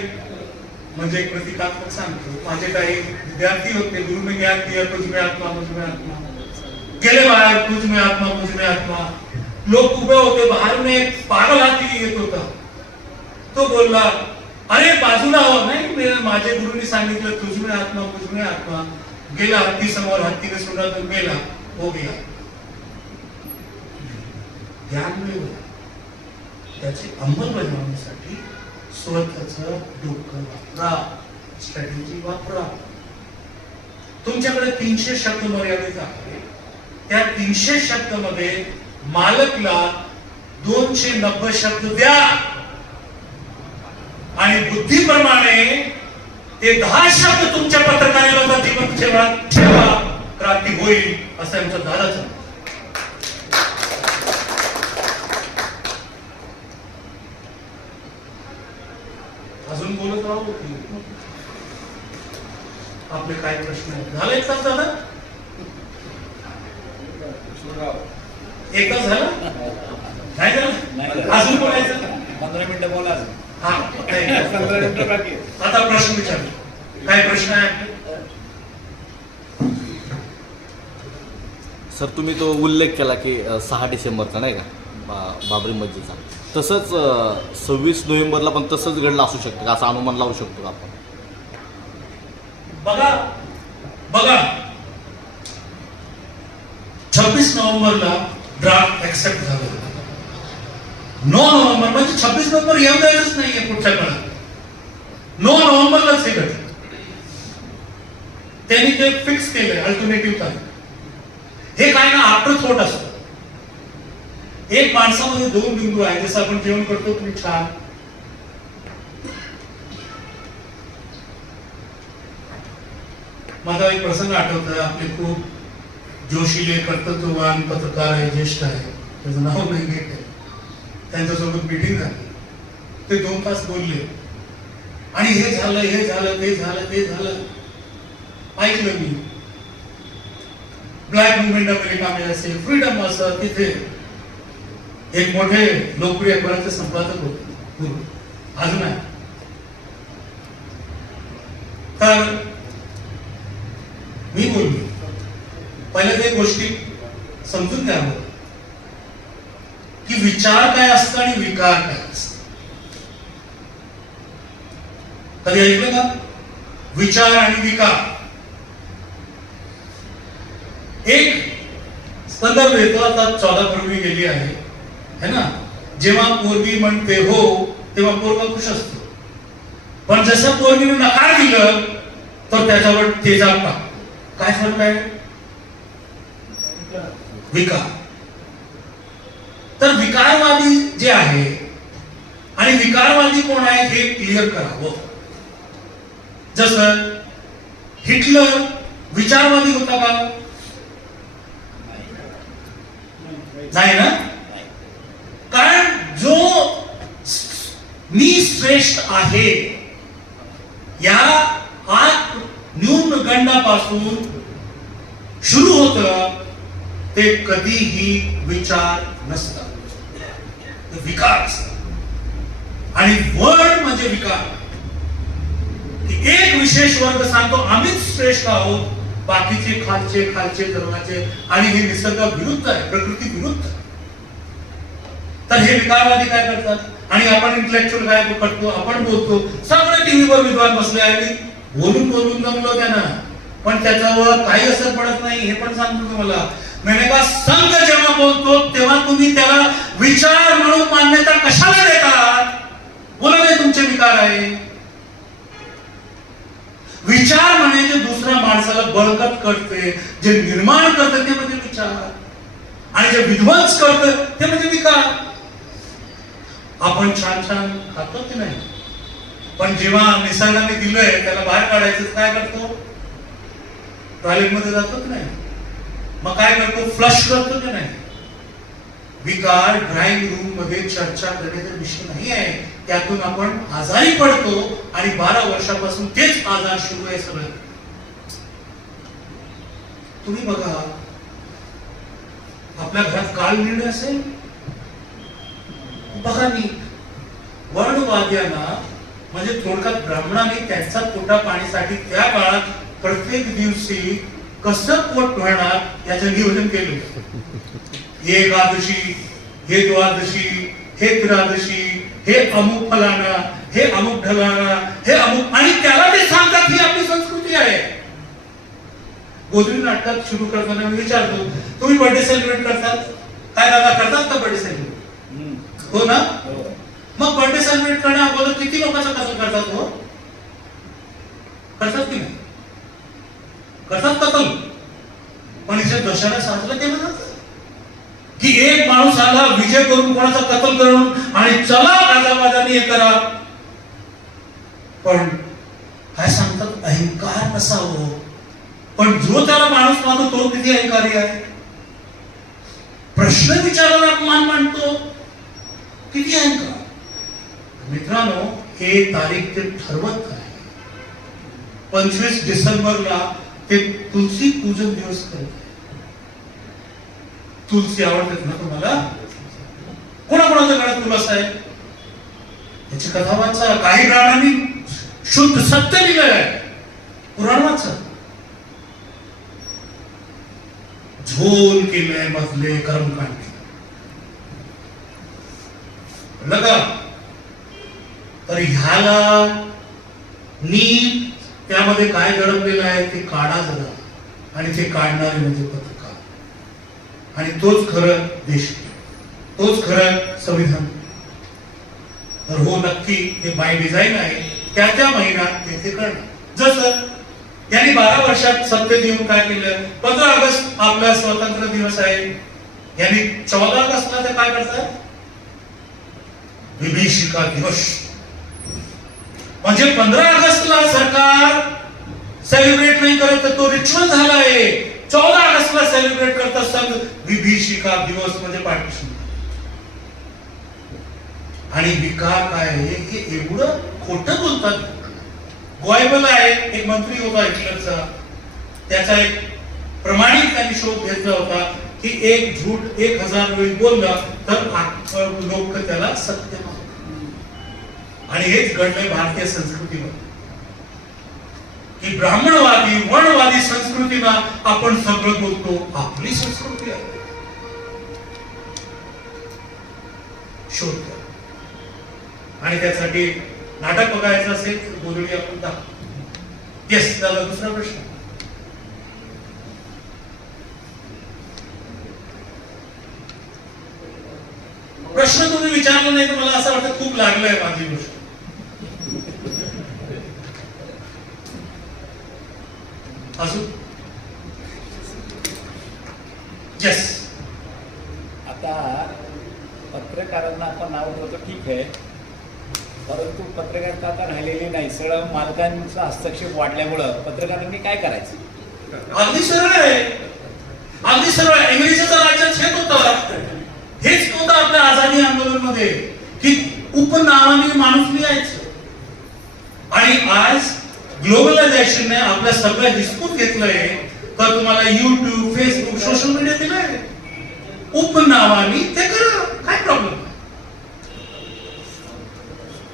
म्हणजे एक प्रतिकात्मक सांगतो, माझे काही विद्यार्थी होते. गुरुने ज्ञान दिया, तुझ में आत्मा मुझ में आत्मा, गेले बाहेर, तुझ में आत्मा मुझ में आत्मा. लोक उभे होते बाहेर में. एक पागल हाती येत होता. तो बोलला अरे बाजूला हो. नाही, माझे गुरुनी सांगितलं तुझ में आत्मा मुझ में आत्मा. गेला हत्ती समोर, हत्तीने सोडून गेला, हो गया. ज्ञान मिळवलं, त्याची अंमलबजावणीसाठी स्वतःचं डोकं वापरा, स्ट्रॅटेजी वापरा. तुमच्याकडे 300 शब्द मर्यादित आहे. त्या 300 शब्द मध्ये मालकला 290 शब्द द्या. बुद्धीप्रमाणे ते 10 शब्द तुमच्या पत्रकारितेला जीवन ठेवा, क्रांती होईल असं आमचं दादाचं. अजून बोलत राहू. आपले काय प्रश्न आहेत? झालं एक तास दादा? एक तास झालं? नाही झालं? अजून बोलायचं? 15 मिनिटं बोला. हा, नाही. 15 मिनिटं बाकी. आता प्रश्न विचार. काय प्रश्न आहे? सर तुम्ही तो उल्लेख केला की 6 डिसेंबरचा नाही का बाबरी मस्जिदचा, तसंच 26 नोव्हेंबरला पण तसंच घडलं असू शकतं का, असा अनुमान लावू शकतो का आपण? बघा 26 नोव्हेंबरला ड्राफ्ट ऍक्सेप्ट झालं. 9 नोव्हेंबर म्हणजे 26 नोव्हेंबर येऊ द्यायचंच नाहीये पुढच्या काळात. 9 नोव्हेंबरलाच हे घडलं. त्यांनी ते फिक्स केलंय अल्टरनेटिव्ह तारीख. हे काय ना आफ्टर थॉट असतं. एक माणसामध्ये 2 बिंदू आहे. जसं आपण जेवण करतो तुम्ही छान माझा एक प्रसंग आठवतोय. आपले खूप जोशीले कर्तृत्ववान पत्रकार आहे, ज्येष्ठ आहे, त्याचं नाव नाही घेत आहे. त्यांच्यासोबत मीटिंग झाली. ते 2 तास बोलले आणि हे झालं, हे झालं, ते झालं, ते झालं. ऐकलं मी. ब्लॅक मुवमेंट अमेरिकामध्ये असेल, फ्रीडम असं, तिथे एक मोठे लोकप्रिय अखबाराचे संपादक होते, अजून आहे. तर मी बोललो पहिल्या ते गोष्टी समजून घ्यावं की विचार काय असतं आणि विकार काय असतं. कधी ऐकलं का? विचार आणि विकार. एक संदर्भ येतो. आता 14 फरवरी गेली आहे है ना. जेव्हा पोरगी म्हणते हो तेव्हा पोरगा खुश असतो, पण जसं पोरगीने नकार दिलं तर त्याच्यावर तेजाब टाक. काय फरक आहे? विकार. तर विकारवादी जे आहे आणि विकारवादी कोण आहे हे क्लिअर करावं. जसं हिटलर विचारवादी होता का? नाही ना. कारण जो मी श्रेष्ठ आहे या आत न्यूनगंडापासून सुरू होतं ते कधीही विचार नसतात, विकार असतात. आणि वर्ड म्हणजे विकार. एक विशेष वर्ग सांगतो आम्हीच श्रेष्ठ आहोत, बाकीचे खालचे खालचे धर्माचे, आणि हे निसर्ग विरुद्ध आहे, प्रकृती विरुद्ध. तर हे विकारवादी काय करतात आणि आपण इंटेलेक्च्युअल काय करतो? आपण बोलतो. सगळे टीव्हीवर विद्वान बसले आणि बोलून बोलून जमलो त्यांना, पण त्याच्यावर काही असर पडत नाही. हे पण सांगतो तुम्हाला. मैंने कहा संघ जेव्हा बोलतो तेव्हा तुम्ही त्याला विचार म्हणून मान्यता कशाला देतात? बोला नाही तुमचे विकार आहे. विचार म्हणजे जे दुसऱ्या माणसाला बळकट करते, जे निर्माण करते ते म्हणजे विचार, आणि जे विध्वंस करते ते म्हणजे विकार. आपण छान छान खातो की नाही, पण जेव्हा निसर्गाने दिलंय त्याला बाहेर काढायचं काय करतो? टॉयलेट मध्ये जातो की नाही, मग काय करतो? फ्लश करतो की नाही. विकार ड्राइंग रूम मध्ये चर्चा करण्याचा विषय नाही आहे. त्यातून आपण आजारी पडतो आणि 12 वर्षापासून तेच आजार सुरू आहे सगळं. तुम्ही बघा आपल्या घरात काळ निर्णय असेल बघा. मी वर्णवाद्यांना म्हणजे थोडक्यात ब्राह्मणांनी त्यांचा पोटा पाणीसाठी त्या काळात प्रत्येक दिवशी कसं पोट भरणार याचं नियोजन केलं. हे एकादशी, हे द्वादशी, हे त्रयोदशी, हे अमुक फलाना, हे अमुक ढलाना, हे अमुक, आणि त्याला ते सांगतात ही आपली संस्कृती आहे. गोधडी नाटकात सुरू करताना मी विचारतो तुम्ही बर्थडे सेलिब्रेट करतात काय? दादा करतात का बर्थडे सेलिब्रेट? हो ना. मग बर्थडे सेलिब्रेट करण्या अगोदर किती लोकांचं कसं करतात? हो करतात की नाही? करतात कतल. पण इथे दशहरा साजरा केला जातं की एक माणूस आला विजय करून कोणाचा कतल करून आणि चला गाजावाजाने हे करा. पण काय सांगतात अहंकार नसावं. पण जो त्याला माणूस मानतो तो किती अहंकारी आहे. प्रश्न विचारायला अपमान मानतो, किती अहंकार. मित्रांनो, हे तारीख ते ठरवत आहे. 25 डिसेंबरला ते तुलसी पूजन दिवस करत आहे. तुलसी आवडतात ना तुम्हाला? कोणाकोणाच्या घरात तुलस आहे? याची कथा वाचा. काही ब्राह्मणांनी शुद्ध सत्य लिहिलं आहे. पुराण वाचा. झोल केलंय मधले कर्मकांड लगा. तर ह्याला नीट त्यामध्ये काय दडपलेलं आहे ते काढा जरा. आणि ते काढणारे म्हणजे पत्रकार. आणि तोच खरं देश, तोच खरं संविधान. तर हो, नक्की हे बाय डिझाईन आहे. त्या महिन्यात ते कळणार. जसं यांनी 12 वर्षात सत्तेत येऊन काय केलं. 15 ऑगस्ट आपला स्वातंत्र्य दिवस आहे. यांनी 14 ऑगस्टला ते काय करतात, विभीषिका दिवस. म्हणजे 15 ऑगस्टला सरकार सेलिब्रेट नाही करत तर तो रिच्युअल झाला आहे. 14 ऑगस्टला सेलिब्रेट करतात संघ विभीषिका दिवस म्हणजे पार्टिशन. आणि विकार काय आहे हे एवढं खोटं बोलतात. गोयबल आहे, एक मंत्री होता हिटलरचा. त्याचा एक प्रमाणित त्यांनी शोध घेतला होता की एक झूट 1000 वेळी बोलला तर लोक त्याला सत्य मानतात. आणि हेच घडलंय भारतीय संस्कृतीवर की ब्राह्मणवादी वर्णवादी संस्कृतीला आपण सगळं बोलतो. आपली संस्कृती आहे. शोध करा. आणि त्यासाठी नाटक बघायचं असेल तर गोधडी आपण दाखवू. येस, त्याला दुसरा प्रश्न. प्रश्न तुम्ही विचारला नाही तर मला असं वाटतं खूप लागलंय माझी गोष्ट. अजून येस. आता पत्रकारांना आपण नाव ठेवतो ठीक आहे, परंतु पत्रकारिता आता राहिलेली नाही. सगळं मालकांचा हस्तक्षेप वाढल्यामुळं पत्रकारांनी काय करायचं? अगदी सरळ आहे. अगदी सरळ. इंग्रजीचा राज्यात हेच होतं. हेच होतं आपल्या आझादी आंदोलन मध्ये की उपनावाने माणूस लिहायचं. आणि आज ग्लोबलायझेशनने आपल्या सगळ्या हिसकून घेतलंय. तर तुम्हाला युट्यूब, फेसबुक, सोशल मीडिया दिलंय. उपनावानी ते करा, काय प्रॉब्लेम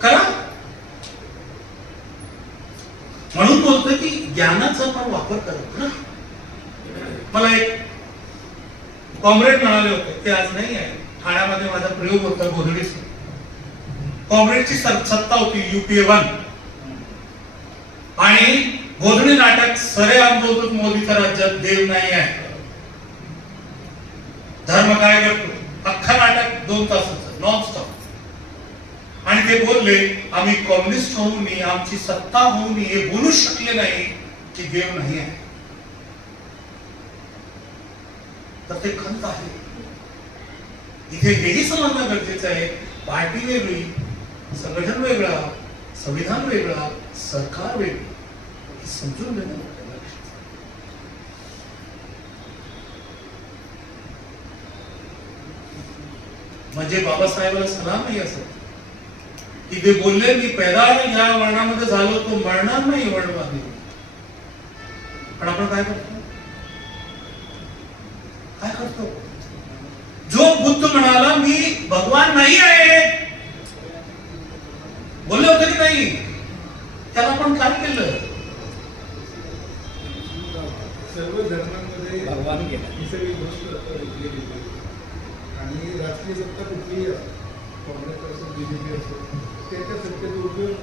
करा. म्हणून बोलतोय की ज्ञानाचा आपण वापर करत ना. मला एक कॉम्रेड म्हणाले होते, ते आज नाही आहे. ठाण्यामध्ये माझा प्रयोग होता गोधडीच. कॉम्रेडची सत्ता होती UPA 1 आणि गोधडी नाटक सरेआम बोलतो मोदीच्या राज्यात देव नाही आहे. धर्म काय करतो, अख्खा नाटक 2 तासाचं नॉन स्टॉप. आणि ते बोलले आम्ही कम्युनिस्ट होऊ नये, आमची सत्ता होऊ नये, हे बोलू शकले नाही की देव नाही आहे. तर ते खंत आहे. इथे हेही समजणं गरजेचं आहे. पार्टी वेगळी, संघटन वेगळा, संविधान वेगळा, सरकार वेगळी, हे समजून घेणं. म्हणजे बाबासाहेबांना सलाम नाही असं की ते बोलले की पैदा या वर्णामध्ये झालो तो मरणार नाही वर्णवादी. पण आपण काय करतो, काय करतो? जो बुद्ध म्हणाला मी भगवान नाही आहे, बोलले होते की नाही, त्याला आपण काय केलं? सर्व धर्मांमध्ये भगवान गेला. ही सगळी गोष्ट आणि राजकीय सत्ता कुठलीही असो, काँग्रेस असो, BJP असो, त्याच्या सत्तेचा उपयोग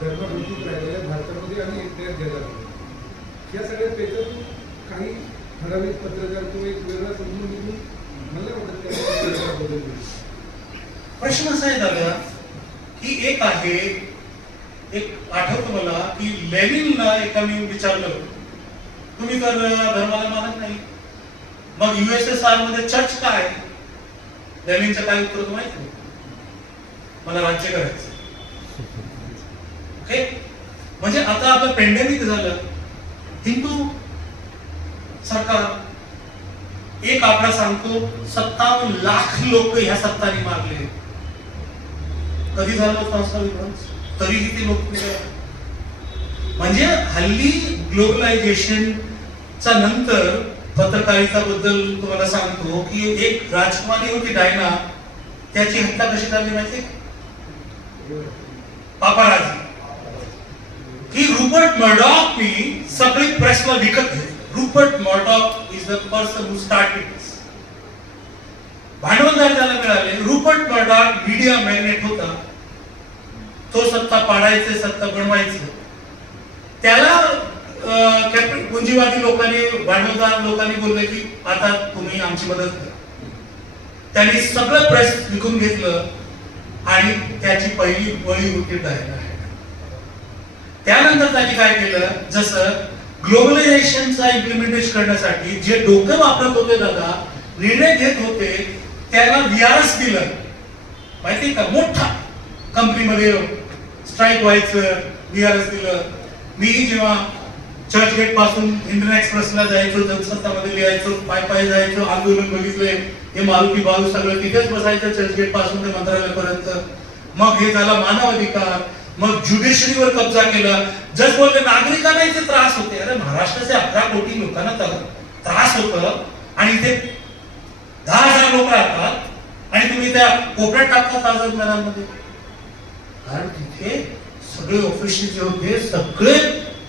धर्माभिमुख राहिलेल्या भारतामध्ये आणि इंडियात घेतात. या सगळ्या त्याच्यातून काही ठराविक पत्रकार तो एक वेगळा समजून घेऊन मला वाटत बदल. प्रश्न असा आहे दादा की एक आहे, एक आठवतं मला की लेनिनला एका मी विचारलं तुम्ही तर धर्माला मानत नाही, मग USSR मध्ये चर्च काय? लेनिनचं काय उत्तर माहिती? मला राज्य करायचं. ओके, म्हणजे आता आपलं पेंडेमिक झालं, हिंदू सरकार एक आकडा सांगतो 57 लाख लोक ह्या सत्तानी मारले. कधी झालं होतं असा विध्वंस? तरी किती लोक म्हणजे हल्ली ग्लोबलायझेशनच्या नंतर पत्रकारिता बद्दल तुम्हाला सांगतो की एक राजकुमारी होती डायना, त्याची हत्या कशी झाली माहिती? पापाराजी की रुपर्ट मर्डॉकनी सगळी प्रेसला विकत घेतली. Rupert Murdoch is the person who started this. भांडवलदार त्याला मिळाले. रुपर्ट मर्डॉक मीडिया मॅग्नेट होता, तो सत्ता पाडायचे, सत्ता बनवायचे. त्याला कॅप्टन पुंजीवादी लोकांनी, भांडवलदार लोकांनी बोलले की आता तुम्ही आमची मदत करा. त्यांनी सगळं प्रेस विकून घेतलं आणि त्याची पहिली बळी होती डायना. त्यानंतर त्यांनी काय केलं, जसं ग्लोबलायझेशनचा इम्प्लिमेंटेशन करण्यासाठी जे डोकं वापरत होते दादा, निर्णय घेत होते, त्याला व्हीआरएस दिलं माहिती का? मोठा कंपनीमध्ये स्ट्राईक व्हायचं, व्हीआरएस दिलं. मी जेव्हा चर्चगेट पासून इंडियन एक्सप्रेसला जायचो, जनसत्तामध्ये लिहायचो, पाय पाय जायचो, आंदोलन बघितले, हे मारुती बाळू सगळं तिथेच बसायचं चर्चगेट पासून ते मंत्रालयापर्यंत. मग हे झाला मानव अधिकार, मग ज्युडिशरीवर कब्जा केला. जज बोलले नागरिकांना इथे त्रास होते. अरे महाराष्ट्राचे 11 कोटी लोकांना त्रास होतं आणि इथे 10,000 लोक राहतात आणि तुम्ही त्या कोपऱ्यात टाकतात आझाद मैदानमध्ये. कारण तिथे सगळे ऑफिशियल जे होते, सगळे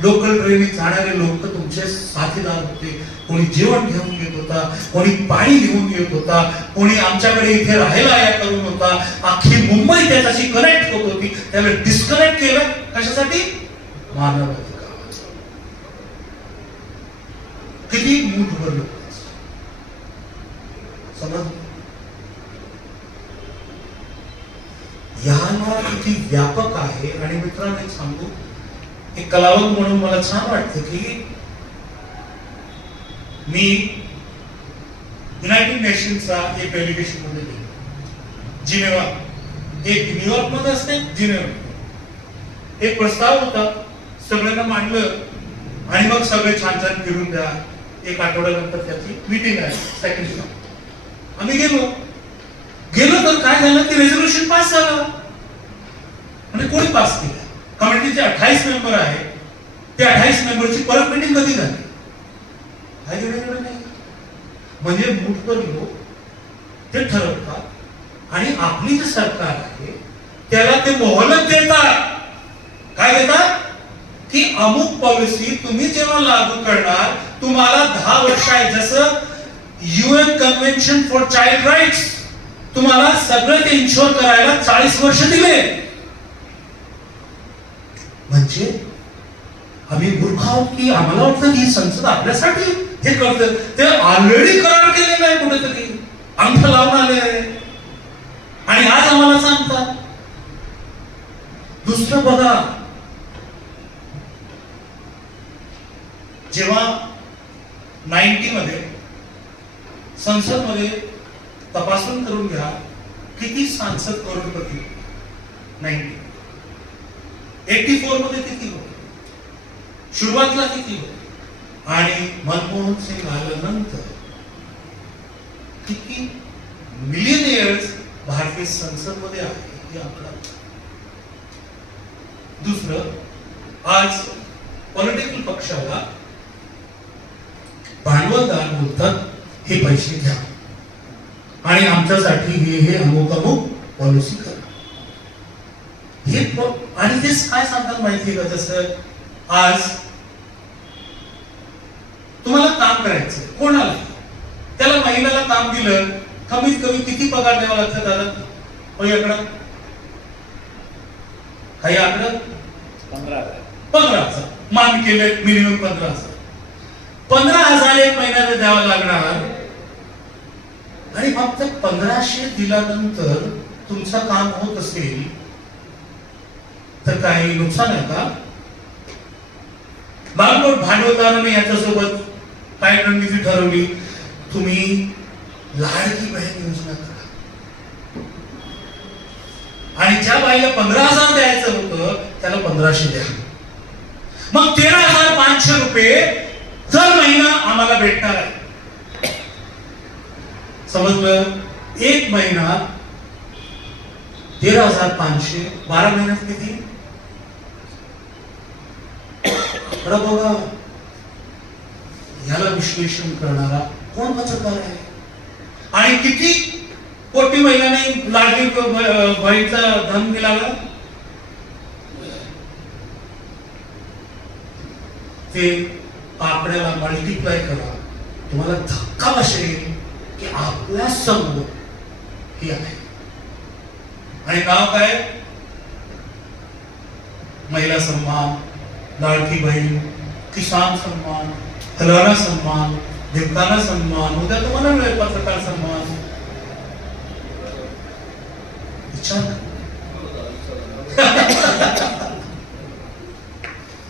लोकल ट्रेनने जाणारे लोक तुमचे साथीदार होते. कोणी जेवण घेऊन येत होता, कोणी पाणी घेऊन येत होता, कोणी आमच्याकडे इथे राहायला या करून होता. अख्खी मुंबई त्याच्याशी कनेक्ट होत होती. त्याला डिस्कनेक्ट केलं कशासाठी? मानव अधिकार. किती मूठभर लोक समज याला किती व्यापक आहे. आणि मित्रांनो एक सांगू, एक कलावंत म्हणून मला छान वाटतं की मी युनायटेड नेशनचा एक डेलिगेशन मध्ये गेलो, जिनेवा. एक न्यूयॉर्क मध्ये असते, जिनेवा. एक प्रस्ताव होता, सगळ्यांना मांडलं आणि मग सगळे छान छान फिरून द्या. एक आठवड्यानंतर त्याची मीटिंग आहे, सेकंड. आम्ही गेलो तर काय झालं की रेझोल्युशन पास झालं. म्हणजे कोणी पास केलं? कमिटीचे 28 मेंबर आहे, ते 28 मेंबरची परत मीटिंग कधी झाली? नाही. म्हणजे मूठभर लोक ते ठरवतात आणि आपली जे सरकार आहे त्याला ते मोहलत देतात. काय देतात? की अमुक पॉलिसी तुम्ही जेव्हा लागू करणार, तुम्हाला 10 वर्ष आहे. जसं UN convention for child rights, तुम्हाला सगळं ते इन्शुअर करायला 40 वर्ष दिले. म्हणजे आम्ही मूर्ख आहोत की आम्हाला वाटतं की संसद आपल्यासाठी हे करतं? ते ऑलरेडी करार केलेला आहे, कुठेतरी अंगठ लावून आले आणि आज आम्हाला सांगतात. दुसरं बघा, जेव्हा 90 मध्ये संसद मध्ये तपासून करून घ्या किती सांसद करोडपती. 84 मध्ये किती होते, सुरुवातीला किती होते, आणि मनमोहन सिंग आल्यानंतर किती मिलियनियर्स भारतीय संसद मध्ये आहे हे आकडा. दुसरं, आज पॉलिटिकल पक्षाला भांडवलदार बोलतात हे पैसे घ्या आणि आमच्यासाठी हे अमुक पॉलिसी करा. हे आणि ते काय सांगतात माहितीये का? जसं आज तुम्हाला काम करायचं, कोणाला त्याला महिन्याला काम दिलं, कमीत कमी किती पगार द्यावा लागतं दादा? काही आकडं 15,000 मान केले, मिनिमम 15,000. 15,000 एक महिन्याला द्यावा लागणार. आणि फक्त 1500 दिल्यानंतर तुमचं काम होत असेल तर काही नुकसान आहे का? भांडवलदाराने याच्यासोबत काय रणनीती ठरवली? तुम्ही लाडकी बहीण योजना करा आणि ज्या बाईला 15,000 द्यायचं होतं त्याला 1500 द्या. मग 13,500 रुपये दर महिना आम्हाला भेटणार आहे. समजलं? एक महिना 13,500, 12 महिन्यात किती? बघा, याला विश्लेषण करणारा कोण पत्रकार आहे? आणि किती कोटी महिन्याने लाडकी बहीणचा धन मिळाला? ते आकड्याला मल्टिप्लाय करा, तुम्हाला धक्का बसेल की आपल्या समोर हे आहे. आणि नाव काय? महिला सन्मान, लाडकी बहीण, किसान सन्मान, फलाना सन्मान, ढिमकाना सन्मान, उद्या तुम्हाला मिळेल पत्रकार सन्मान. विचार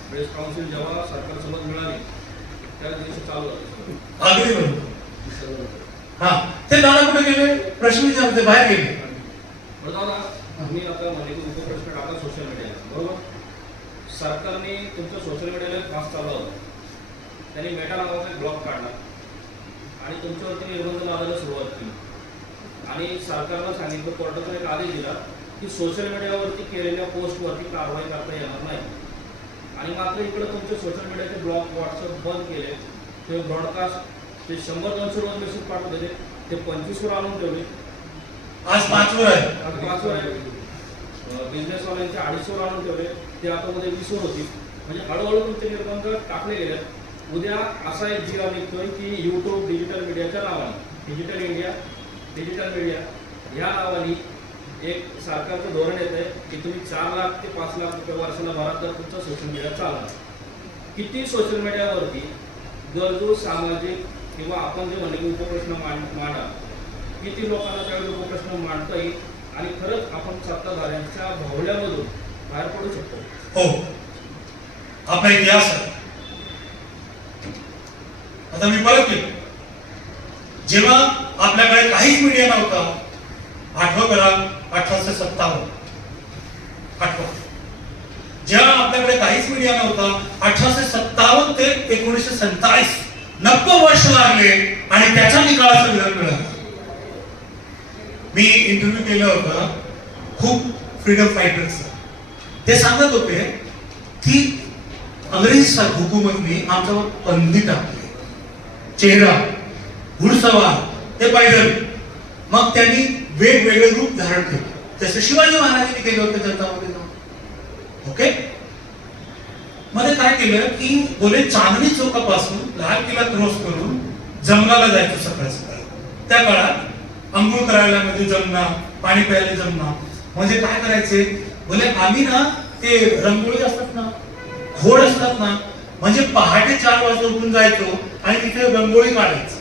प्रेस काउन्सिल जेव्हा सरकारसोबत मिळाली त्या दिवशी चालू झालं. अगदी बरोबर. हा, ते दादा कुठे गेले? प्रश्न विचारते, बाहेर गेले. बरं दादा, तुम्ही आता म्हणजे उपप्रश्न टाकला सोशल मीडियाला, बरोबर? सरकारने तुमच्या सोशल मीडियाला एक फास्ट चालवला होता. त्यांनी मेटा नावाचा एक ब्लॉग काढला आणि तुमच्यावरती निर्बंध लावायला सुरुवात केली. आणि सरकारनं सांगितलं, कोर्टाचा एक आदेश दिला की सोशल मीडियावरती केलेल्या पोस्टवरती कारवाई करता येणार नाही. आणि मात्र इकडे तुमचे सोशल मीडियाचे ब्लॉग, व्हॉट्सअप बंद केले. ते ब्रॉडकास्ट ते 100-200 रोज मेसेज पाठवत होते, ते 25 वर आणून ठेवले. आज 5 वर आहे. आज 5 वर आहे. बिझनेसवाल्यांचे 250 वर आणून ठेवले, ते आता मध्ये 20 वर होती. म्हणजे हळूहळू तुमचे निर्बंध टाकले गेले. उद्या असा एक जिल्हा निघतोय की यूट्यूब डिजिटल मीडियाच्या नावाने, डिजिटल इंडिया, डिजिटल मीडिया ह्या नावाने एक सरकारचं धोरण येत आहे की तुम्ही 4 लाख ते 5 लाख रुपये वर्षाला भरात तर तुमचा सोशल मीडिया चालणार. किती सोशल मीडियावरती गरजू सामाजिक किंवा आपण जे म्हणले की उपप्रश्न मांडा, किती लोकांना त्यावेळी उपप्रश्न मांडता येईल आणि खरंच आपण सत्ताधाऱ्यांच्या भोवल्यामधून बाहेर पडू शकतो. हो, आपला इतिहास आहे. आता मी परत येतो, जेव्हा आपल्याकडे काहीच मीडिया नव्हता, आठवं करा 1857, आठवा. जेव्हा आपल्याकडे काहीच मीडिया नव्हता, 1857 ते 1947 90 वर्ष लागले आणि त्याच्या निकालाचं विधान मिळालं. मी इंटरव्ह्यू केलं होतं खूप फ्रीडम फायटर्स. ते सांगत होते की अंग्रेज हुकूमतने आमच्यावर बंदी टाकली. चेहरा, घुडसवार, ते पैदल. मग त्यांनी वेगवेगळे रूप धारण केले, जसे शिवाजी महाराजांनी केले होते जनतामध्ये जाऊन. ओके, मध्ये काय केलं की बोले चांदणी चौकापासून लाल किल्ला क्रॉस करून जंगलाला जायचं सकाळ सकाळी. त्या काळात अंघोळ करायला मध्ये जमना, पाणी प्यायला जमना. म्हणजे काय करायचे, बोले आम्ही ना ते रंगोळी असतात ना, घोड असतात ना, म्हणजे पहाटे 4 वाजता उठून जायचो आणि तिथे रंगोळी काढायची.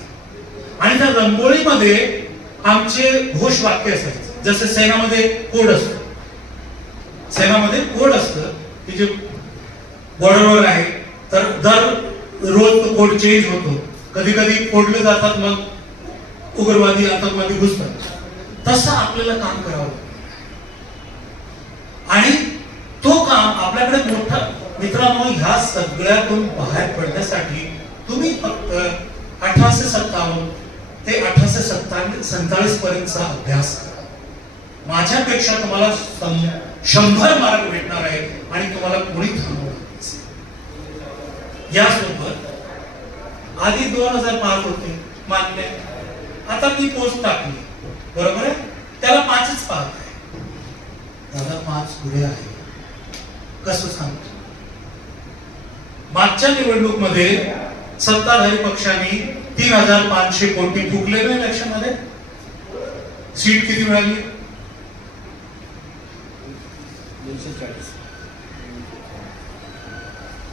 आणि त्या रंगोळीमध्ये आमचे घोष वाक्य असायचे. जसं सेनामध्ये कोड असतं, सेनामध्ये कोड असतं की जे बॉर्डरवर आहे तर दर रोज तो कोड चेंज होतो. कधी कधी फोडले जातात, मग उग्रवादी आतंकवादी घुसतात. तसं आपल्याला काम करावं आणि तो काम आपल्याकडे मोठा. मित्रांनो, ह्या सगळ्यातून बाहेर पडण्यासाठी तुम्ही फक्त 1857 ते 1847 पर्यंतचा अभ्यास करा. माझ्यापेक्षा तुम्हाला 100 मार्क भेटणार आहे आणि तुम्हाला कोणी थांबवणार. यासोबत आधी 2005 होते मान्य, आता ती पोस्ट टाकली, बरोबर आहे, त्याला 5च पाहत आहे. त्याला 5 पुढे आहे. कसं सांगतो? मागच्या निवडणूक मध्ये सत्ताधारी पक्षांनी 3,500 कोटी फुकले ना इलेक्शन मध्ये. सीट किती मिळाली? 240.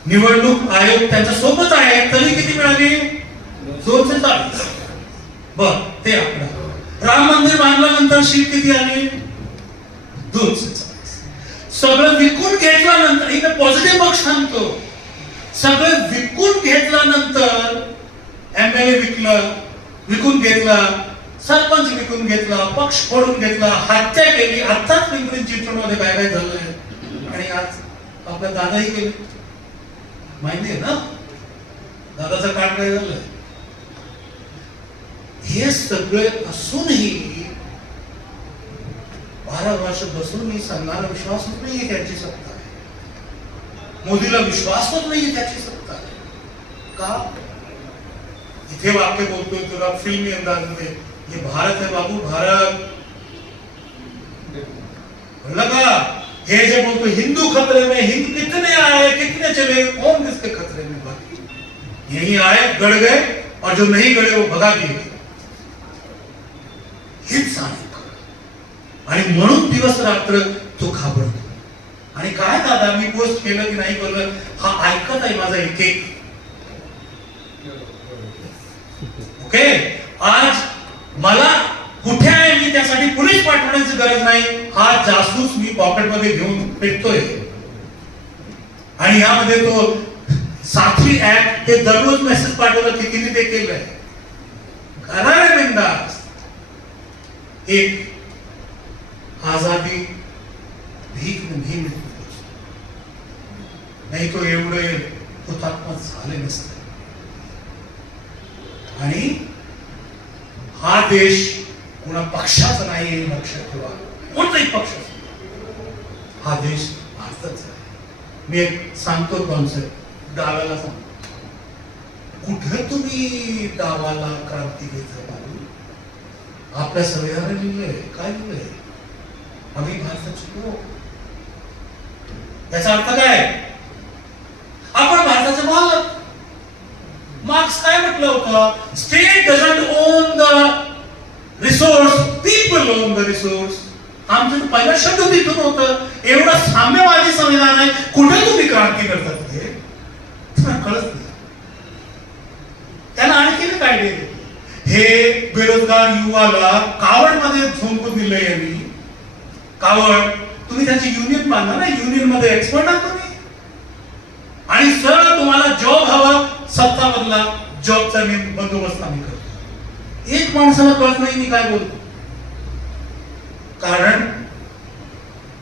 निवडणूक आयोग त्यांच्या सोबत आहे तरी किती मिळाली? 240. बर, ते आकडा. राम मंदिर बांधल्यानंतर सीट किती आली? 240. सगळं विकून घेतल्यानंतर, इथे पॉझिटिव्ह पक्ष सांगतो, सगळं विकून घेतल्यानंतर एमएलए विकून घेतला, सरपंच विकून घेतला, पक्ष फोडून घेतला, हत्या केली. आताच पिंपरी चिंचवड मध्ये काय काय झालंय आणि आज आपल्या दादाही गेले. माहिती आहे ना दादाचं काट काय झालं. हे सगळे असूनही 12 वर्ष बसून मी संघाला विश्वासच नाहीये त्याची सत्ता आहे, मोदीला विश्वासच नाहीये त्याची सत्ता आहे. का इथे वाक्य बोलतोय तुला फिल्मी अंदाजमध्ये, ये भारत है बाबू भारत, बोलला का. हे जे बोलतो हिंदू खतरे में, हिंद कितने आए कितने चले, कौन किसके खतरे में, बाकी यही आए गड़ गए और जो नहीं गड़े वो भगा दिए. हेच आहे. आणि म्हणून दिवस रात्र तो घाबरतो. आणि काय दादा मी पोस्ट केलं की नाही केलं हा ऐकत आहे माझा एक एक. ओके आज मला कुठे आहे मी त्यासाठी पोलीस पाठवण्याची गरज नाही. हा जासूस मी पॉकेटमध्ये घेऊन फिरतोय. आणि यामध्ये तो साथी ऍप हे दररोज मेसेज पाठवलं कितीने ते केलंय. करा रे बिंदास. एक आजादी भीक नहीं मिळते, नाही तो एवढे हुतात्मा झाले नसते. आणि हा देश कोणा पक्षाचा नाही हे लक्षात ठेवा. कोणताही पक्ष हा देश भारताचा आहे. मी एक सांगतो कॉन्सेप्ट डाव्याला सांगतो. कुठे तुम्ही डावाला क्रांती घेतली? आपल्या संविधानात लिहिलंय काय लिहिलंय, आम्ही भारताचे लोक. याचा अर्थ काय, आपण भारताचे मालक. मार्क्स काय म्हटलं होतं, state doesn't on the resource, people on the resource. आमचं पहिलं शब्द तिथून होतं. एवढं साम्यवादी संविधान आहे, कुठे तुम्ही क्रांती करतात हे कळत नाही. त्यांना आणखी काय दिले, हे बेरोजगार युवाला कावड मध्ये झोंकून दिलंय यांनी. कावड तुम्ही त्याची युनियन बांधा ना, युनियन मध्ये एक्सपर्ट आहात तुम्ही. आणि सरळ तुम्हाला जॉब हवा, सत्ता बदला, जॉबचा मी बंदोबस्त आम्ही करतो. एक माणसाला कळत नाही मी काय बोलतो, कारण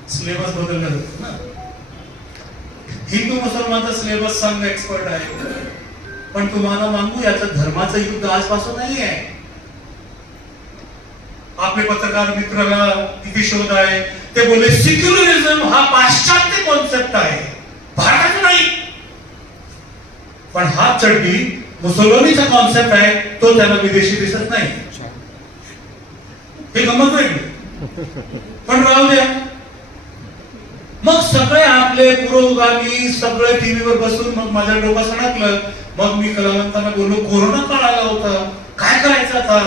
सिलेबस बदलला जातो ना. हिंदू मुसलमानचा सिलेबस संघ एक्सपर्ट आहे, पण तुम्हाला मानू याचं धर्माचं युद्ध आजपासून नाही आहे. आपले पत्रकार मित्राला किती शोध आहे, ते बोलले सेक्युलरिझम हा पाश्चात्य कॉन्सेप्ट आहे, भारताचा नाही. पण हा चड्डी मुसलमानीचा कॉन्सेप्ट आहे, तो त्यांना विदेशी दिसत नाही. हे गमत वेगळी, पण राहू द्या. मग सगळे आपले पुरोगामी सगळे टीव्हीवर बसून मग माझ्या डोकं सणकलं. मग मी कलावंतांना बोललो, कोरोना काळ आला होता, काय करायचं आता.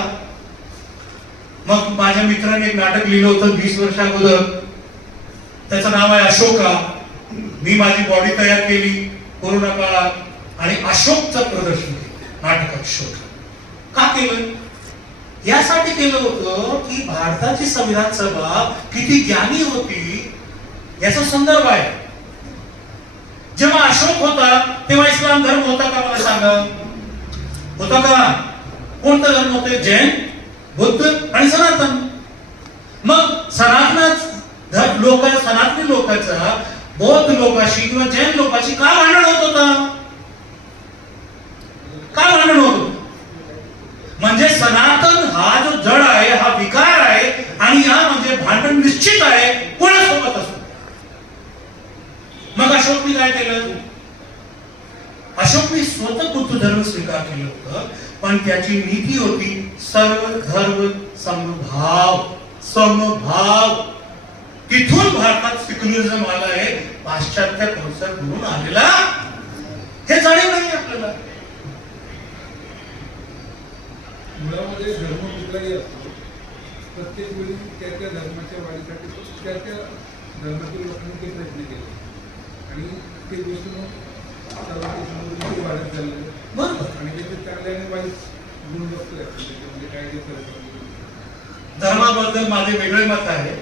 मग माझ्या मित्राने एक नाटक लिहिलं होतं 20 वर्ष अगोदर, त्याचं नाव आहे अशोका. मी माझी बॉडी तयार केली कोरोना काळात आणि अशोकचं प्रदर्शन केलं नाटक अशोक. का केलं, यासाठी केलं होतं की भारताची संविधान सभा किती ज्ञानी होती याचा संदर्भ आहे. जेव्हा अशोक होता तेव्हा इस्लाम धर्म होता का, मला सांगा, होता का? कोणता धर्म होते? जैन, बुद्ध आणि सनातन. मग सनातनी लोकांचा बौद्ध लोकांशी किंवा जैन लोकांशी का भांडण होत होता? का भांडण होत होतं? म्हणजे सनातन हा जो जड आहे, हा विकार आहे, आणि हा म्हणजे भांडण निश्चित आहे कोणासोबत असतो. मग अशोकने काय केलं? अशोकने स्वतः बुद्ध धर्म स्वीकार केलं होतं, पण त्याची नीती होती सर्व धर्म समभाव. तिथून भारतात सेक्युलरिझम आला आहे, पाश्चात्य कॉन्सेप्ट म्हणून आलेला हे जाणीव नाही आपल्याला. मुळामध्ये धर्म कुठलाही असतो, प्रत्येक वेळी त्या त्या धर्माच्या वाढीसाठी त्या त्या धर्मातील लोकांनी ते प्रयत्न केले आणि ते गोष्ट मग वाढत चालले. बरोबर. आणि त्याचे चांगले आणि वाईट गुण बघतोय म्हणजे काय ते करत. धर्माबद्दल माझे वेगळे मत आहे.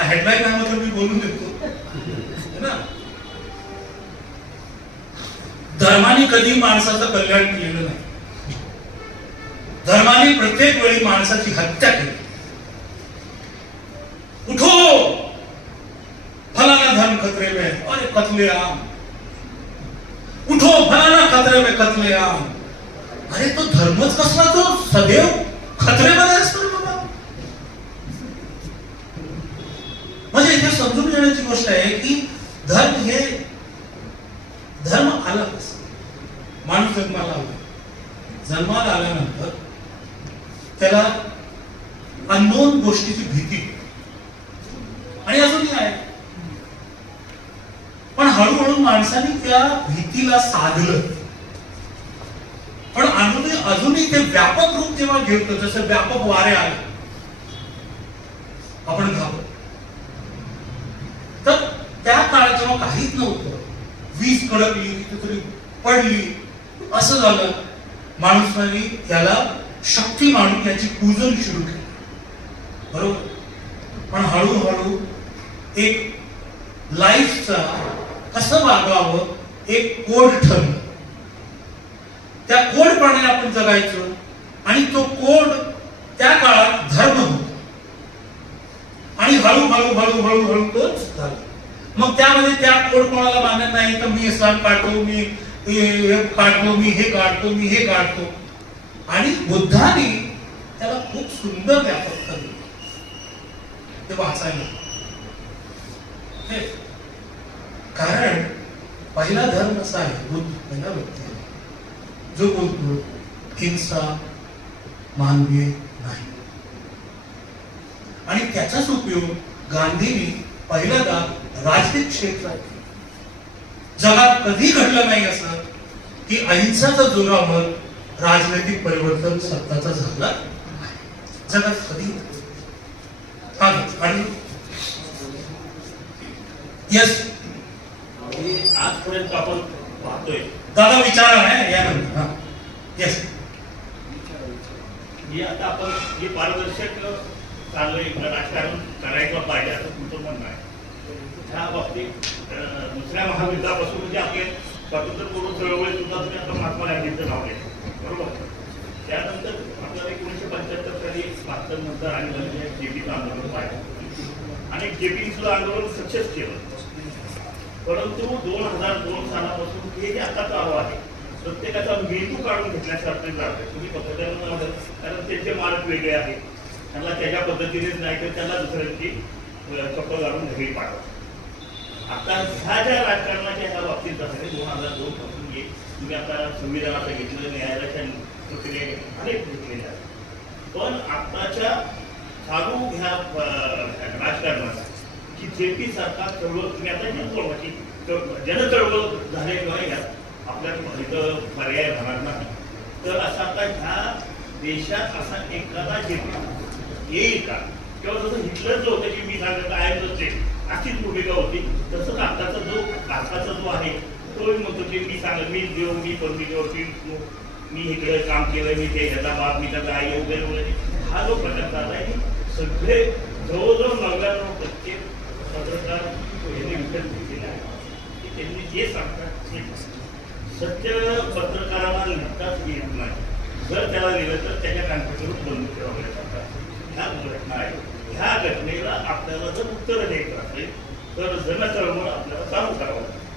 हेडलाईन नावाबद्दल मी बोलून देतो ना. धर्माने कधी माणसाचं कल्याण केलेलं नाही. धर्माने प्रत्येक वेळी माणसाची हत्या केली. उठो, फलाना धर्म खतरे में, अरे कत्ले आम. फलाना खतरे में कत्लेआम. अरे तो धर्मच कसला तो सदैव खतरेमध्ये असतो रे बाबा. म्हणजे इथे समजून घेण्याची गोष्ट आहे की धर्म आला कसं. माणूस जन्माला आला, जन्माला आल्यानंतर त्याला अननोन गोष्टीची भीती आणि अजूनही आहे. पण हळूहळू माणसाने त्या भीतीला साधलं. पण अजूनही ते व्यापक रूप जेव्हा घेतो, जसं व्यापक वारे आले आपण घाबरतो. तर त्या काळात जेव्हा काहीच नव्हतं, वीज कडकली, कुठेतरी पडली, असं झालं, माणसाने त्याला शक्ती मानून याची पूजन सुरू केलं. बरोबर. पण हळूहळू एक लाईफचा कसं वागावं एक कोड ठरलं. त्या कोड प्रमाणे आपण जगायचो आणि तो कोड त्या काळात धर्म होता. आणि हळूहळू हळूहळू हळू तोच झाला. मग त्यामध्ये त्या कोड कोणाला मानत नाही तर मी इस्लाम काढतो, मी हे काढतो, मी हे काढतो, मी हे काढतो. आणि बुद्धाने त्याला खूप सुंदर व्यापक केलं ते वाचायला. कारण पहिला धर्म असा आहे, बुद्ध पहिला व्यक्ती आहे जो बोलतो हिंसा मानवीय नाही. आणि त्याचाच उपयोग गांधींनी पहिल्यांदा राजकीय क्षेत्रात. जगात कधी घडलं नाही असं की अहिंसाच्या जोरावर राजनैतिक परिवर्तन सत्ताचा झाला जगात कधी. आणि यस आजपर्यंत आपण पाहतोय दादा विचार आहे यानंतर. यस की आता आपण जे पारदर्शक चाललंय राजकारण करायचं पाहिजे असं तुमचं म्हणणं आहे. ह्या बाबतीत दुसऱ्या महायुद्धापासून म्हणजे आपले स्वातंत्र्यपूर्व चळवळी सुद्धा तुम्ही आता महात्मा गांधींचं नाव घेतलं. बरोबर. त्यानंतर आपल्याला 1975 साली स्वातंत्र्यानंतर आणि जेपीचं आंदोलन पाहिलं आणि जेपीने सुद्धा आंदोलन सक्सेस केलं. परंतु 2002 सालापासून हे जे आता चालू आहे प्रत्येकाचा मेंदू काढून घेतल्यासारखे जाते. तुम्ही पत्रकार कारण त्यांचे मार्ग वेगळे आहेत. त्यांना त्याच्या पद्धतीनेच नाही तर त्यांना दुसऱ्यांची चप्पल घालून घरी पाठवा. आता ह्या ज्या राजकारणाच्या ह्या बाबतीत असते 2002 पासून तुम्ही आता संविधानाचं घेतलं, न्यायालयाच्या प्रक्रिये अनेक घेतलेल्या आहेत. पण आताच्या चालू ह्या राजकारणाचा की जेपी सारखा चळवळ तुम्ही आता जनचळवळ झालेली नाही आपल्या इथं पर्याय राहणार नाही. तर असा आता ह्या देशात असा एखादा जेपी येईल का? किंवा जसं हिटलर जो होतं की मी सांगत आहे अशीच भूमिका होती, तसंच आताचा जो भारताचा जो आहे तो म्हणतो की मी सांगत मी देव मी परमितीवरती मी इकडे काम केलं, मी ते ह्याचा बाप मी त्याचा आई वगैरे वगैरे हा जो प्रकार चालला आहे सगळे जवळजवळ 99% पत्रकार यांनी विकत घेतलेले आहे की त्यांनी जे सांगतात ते सत्य पत्रकाराला लिहिताच येत नाही. जर त्याला लिहिलं तर त्याच्या कानपटीवर बंद ठेवावे लागतात. ह्या घटना आहे. ह्या घटनेला आपल्याला जर उत्तर द्यायचं असेल तर जनचळवळ आपल्याला चालू करावं लागेल.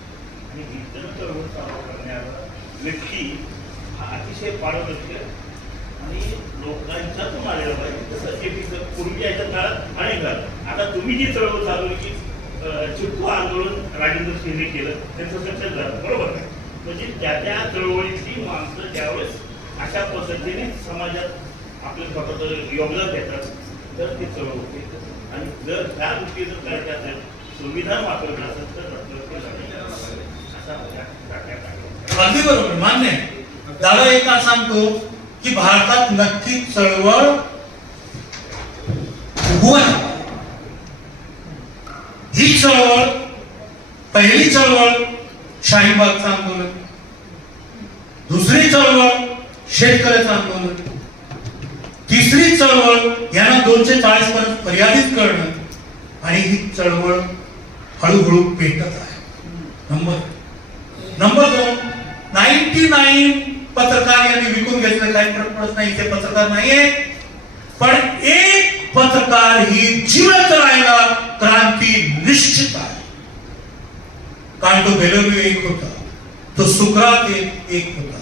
आणि ही जनचळवळ चालू करण्याला व्यक्ती हा अतिशय पारदर्शक आणि लोकांच्यातून आलेला पाहिजे. जसं की पूर्वी याच्या काळात अनेक झालं. आता तुम्ही जी चळवळ चालवली की चिपको आंदोलन राजेंद्र सिंहने केलं त्यांचं सक्सेस झालं. बरोबर आहे. म्हणजे त्या त्या चळवळीतली माणसं ज्यावेळेस अशा पद्धतीने समाजात आपलं स्वतःचं योगदान देतात तर ती चळवळ होते. आणि जर ह्या गोष्टी जर करायच्या असेल संविधान वापरलं असेल तर अगदी बरोबर मान्य आहे. दादा एक सांगतो की भारतात नक्की चळवळ ही चळवळ पहिली चळवळ शाहीबागचं आंदोलन, दुसरी चळवळ शेतकऱ्याचं आंदोलन, तिसरी चळवळ यांना 240 पर्यंत मर्यादित करणं आणि ही चळवळ हळूहळू पेटत आहे. नंबर 2 99 पत्रकार यांनी विकून घेतलं, काही फरक पडत नाही. ते पत्रकार नाहीये पण एक पत्रकार ही जिवंत राहायला क्रांती निश्चित आहे. कारण तो बेलवी एक होता तो सुकरात एक होता.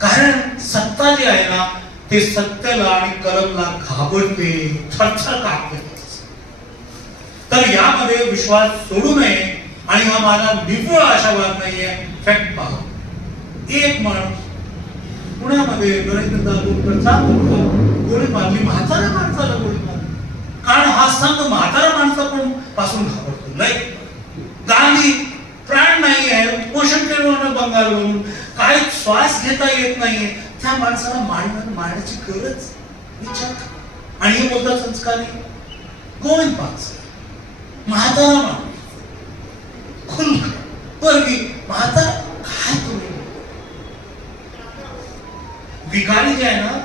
कारण सत्ता जी आहे ना ते सत्याला आणि कलमला घाबरते, थरथर कापते. तर यामध्ये विश्वास सोडू नये. आणि हा माझा निव्वळ आशावाद नाहीये, फॅक्ट पहा. एक माणूस पुण्यामध्ये नरेंद्र दाभोळकरचा गोळी मारली, म्हाताऱ्या माणसाला गोळी मारली. कारण हा संघ म्हाताऱ्या माणसापासून पासून घाबरतो. लाईक गांधी प्राण नाही आहे, पोषण केलं बंगालवरून, काय श्वास घेता येत नाहीये, त्या माणसाला मारण्याची गरज विचार. आणि हे बोलतात संस्कारी गोविंद पानसरे, म्हातारा माणूस वर्गी म्हातारा. काय तुम्ही विकारी जे आहे ना